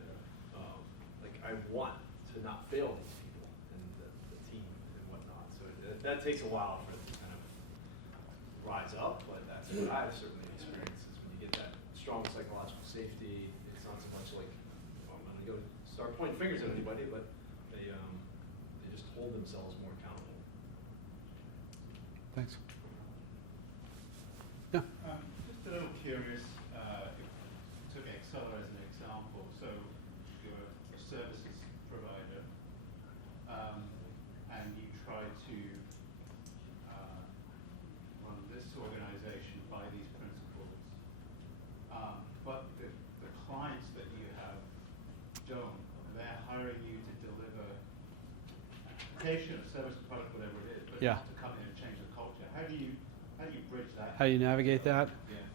like I want to not fail these people and the team and whatnot. So that takes a while for it to kind of rise up, but that's what I've certainly experienced is when you get that strong psychological safety, it's not so much like, oh, I'm gonna go start pointing fingers at anybody, but they just hold themselves more accountable. Thanks. Just a little curious, if you took Excel as an example, so you're a services provider, and you try to run this organization by these principles, but the clients that you have don't. They're hiring you to deliver an application, a service, a product, whatever it is, but Yeah. not to come in and change the culture. How do you bridge that? How do you navigate that?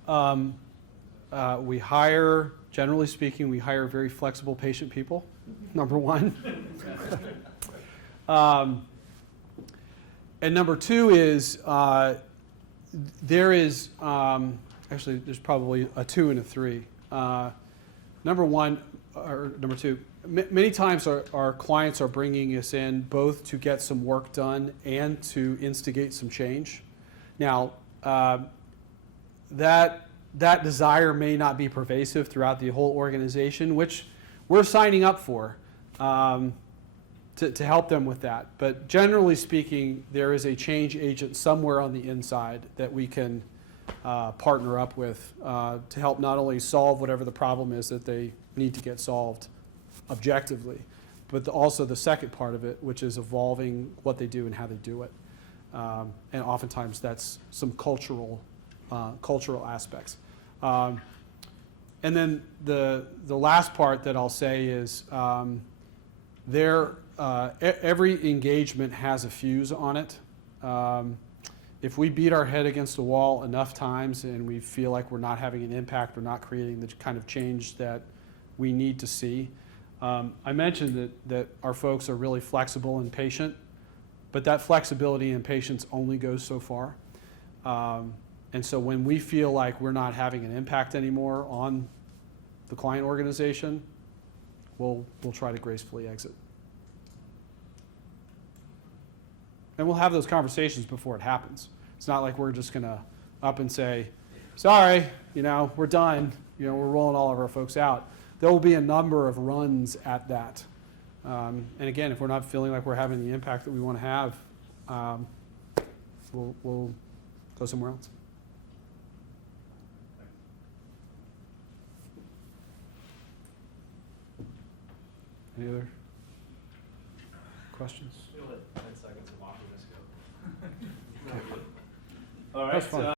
Yeah. We hire, generally speaking, we hire very flexible, patient people, number one. And number two is, there is, actually there's probably a 2 and a 3. Number one, or number two, many times our clients are bringing us in both to get some work done and to instigate some change. Now, that desire may not be pervasive throughout the whole organization, which we're signing up for to help them with that. But generally speaking, there is a change agent somewhere on the inside that we can partner up with to help not only solve whatever the problem is that they need to get solved objectively, but also the second part of it, which is evolving what they do and how they do it. And oftentimes that's some cultural aspects. And then the last part that I'll say is every engagement has a fuse on it. If we beat our head against the wall enough times and we feel like we're not having an impact or not creating the kind of change that we need to see, I mentioned that our folks are really flexible and patient, but that flexibility and patience only goes so far. And so when we feel like we're not having an impact anymore on the client organization, we'll try to gracefully exit. And we'll have those conversations before it happens. It's not like we're just going to up and say, sorry, we're done. We're rolling all of our folks out. There will be a number of runs at that. And again, if we're not feeling like we're having the impact that we want to have, we'll go somewhere else. Any other questions? We'll let 10 seconds of awkwardness go. Okay. All That's right, fun.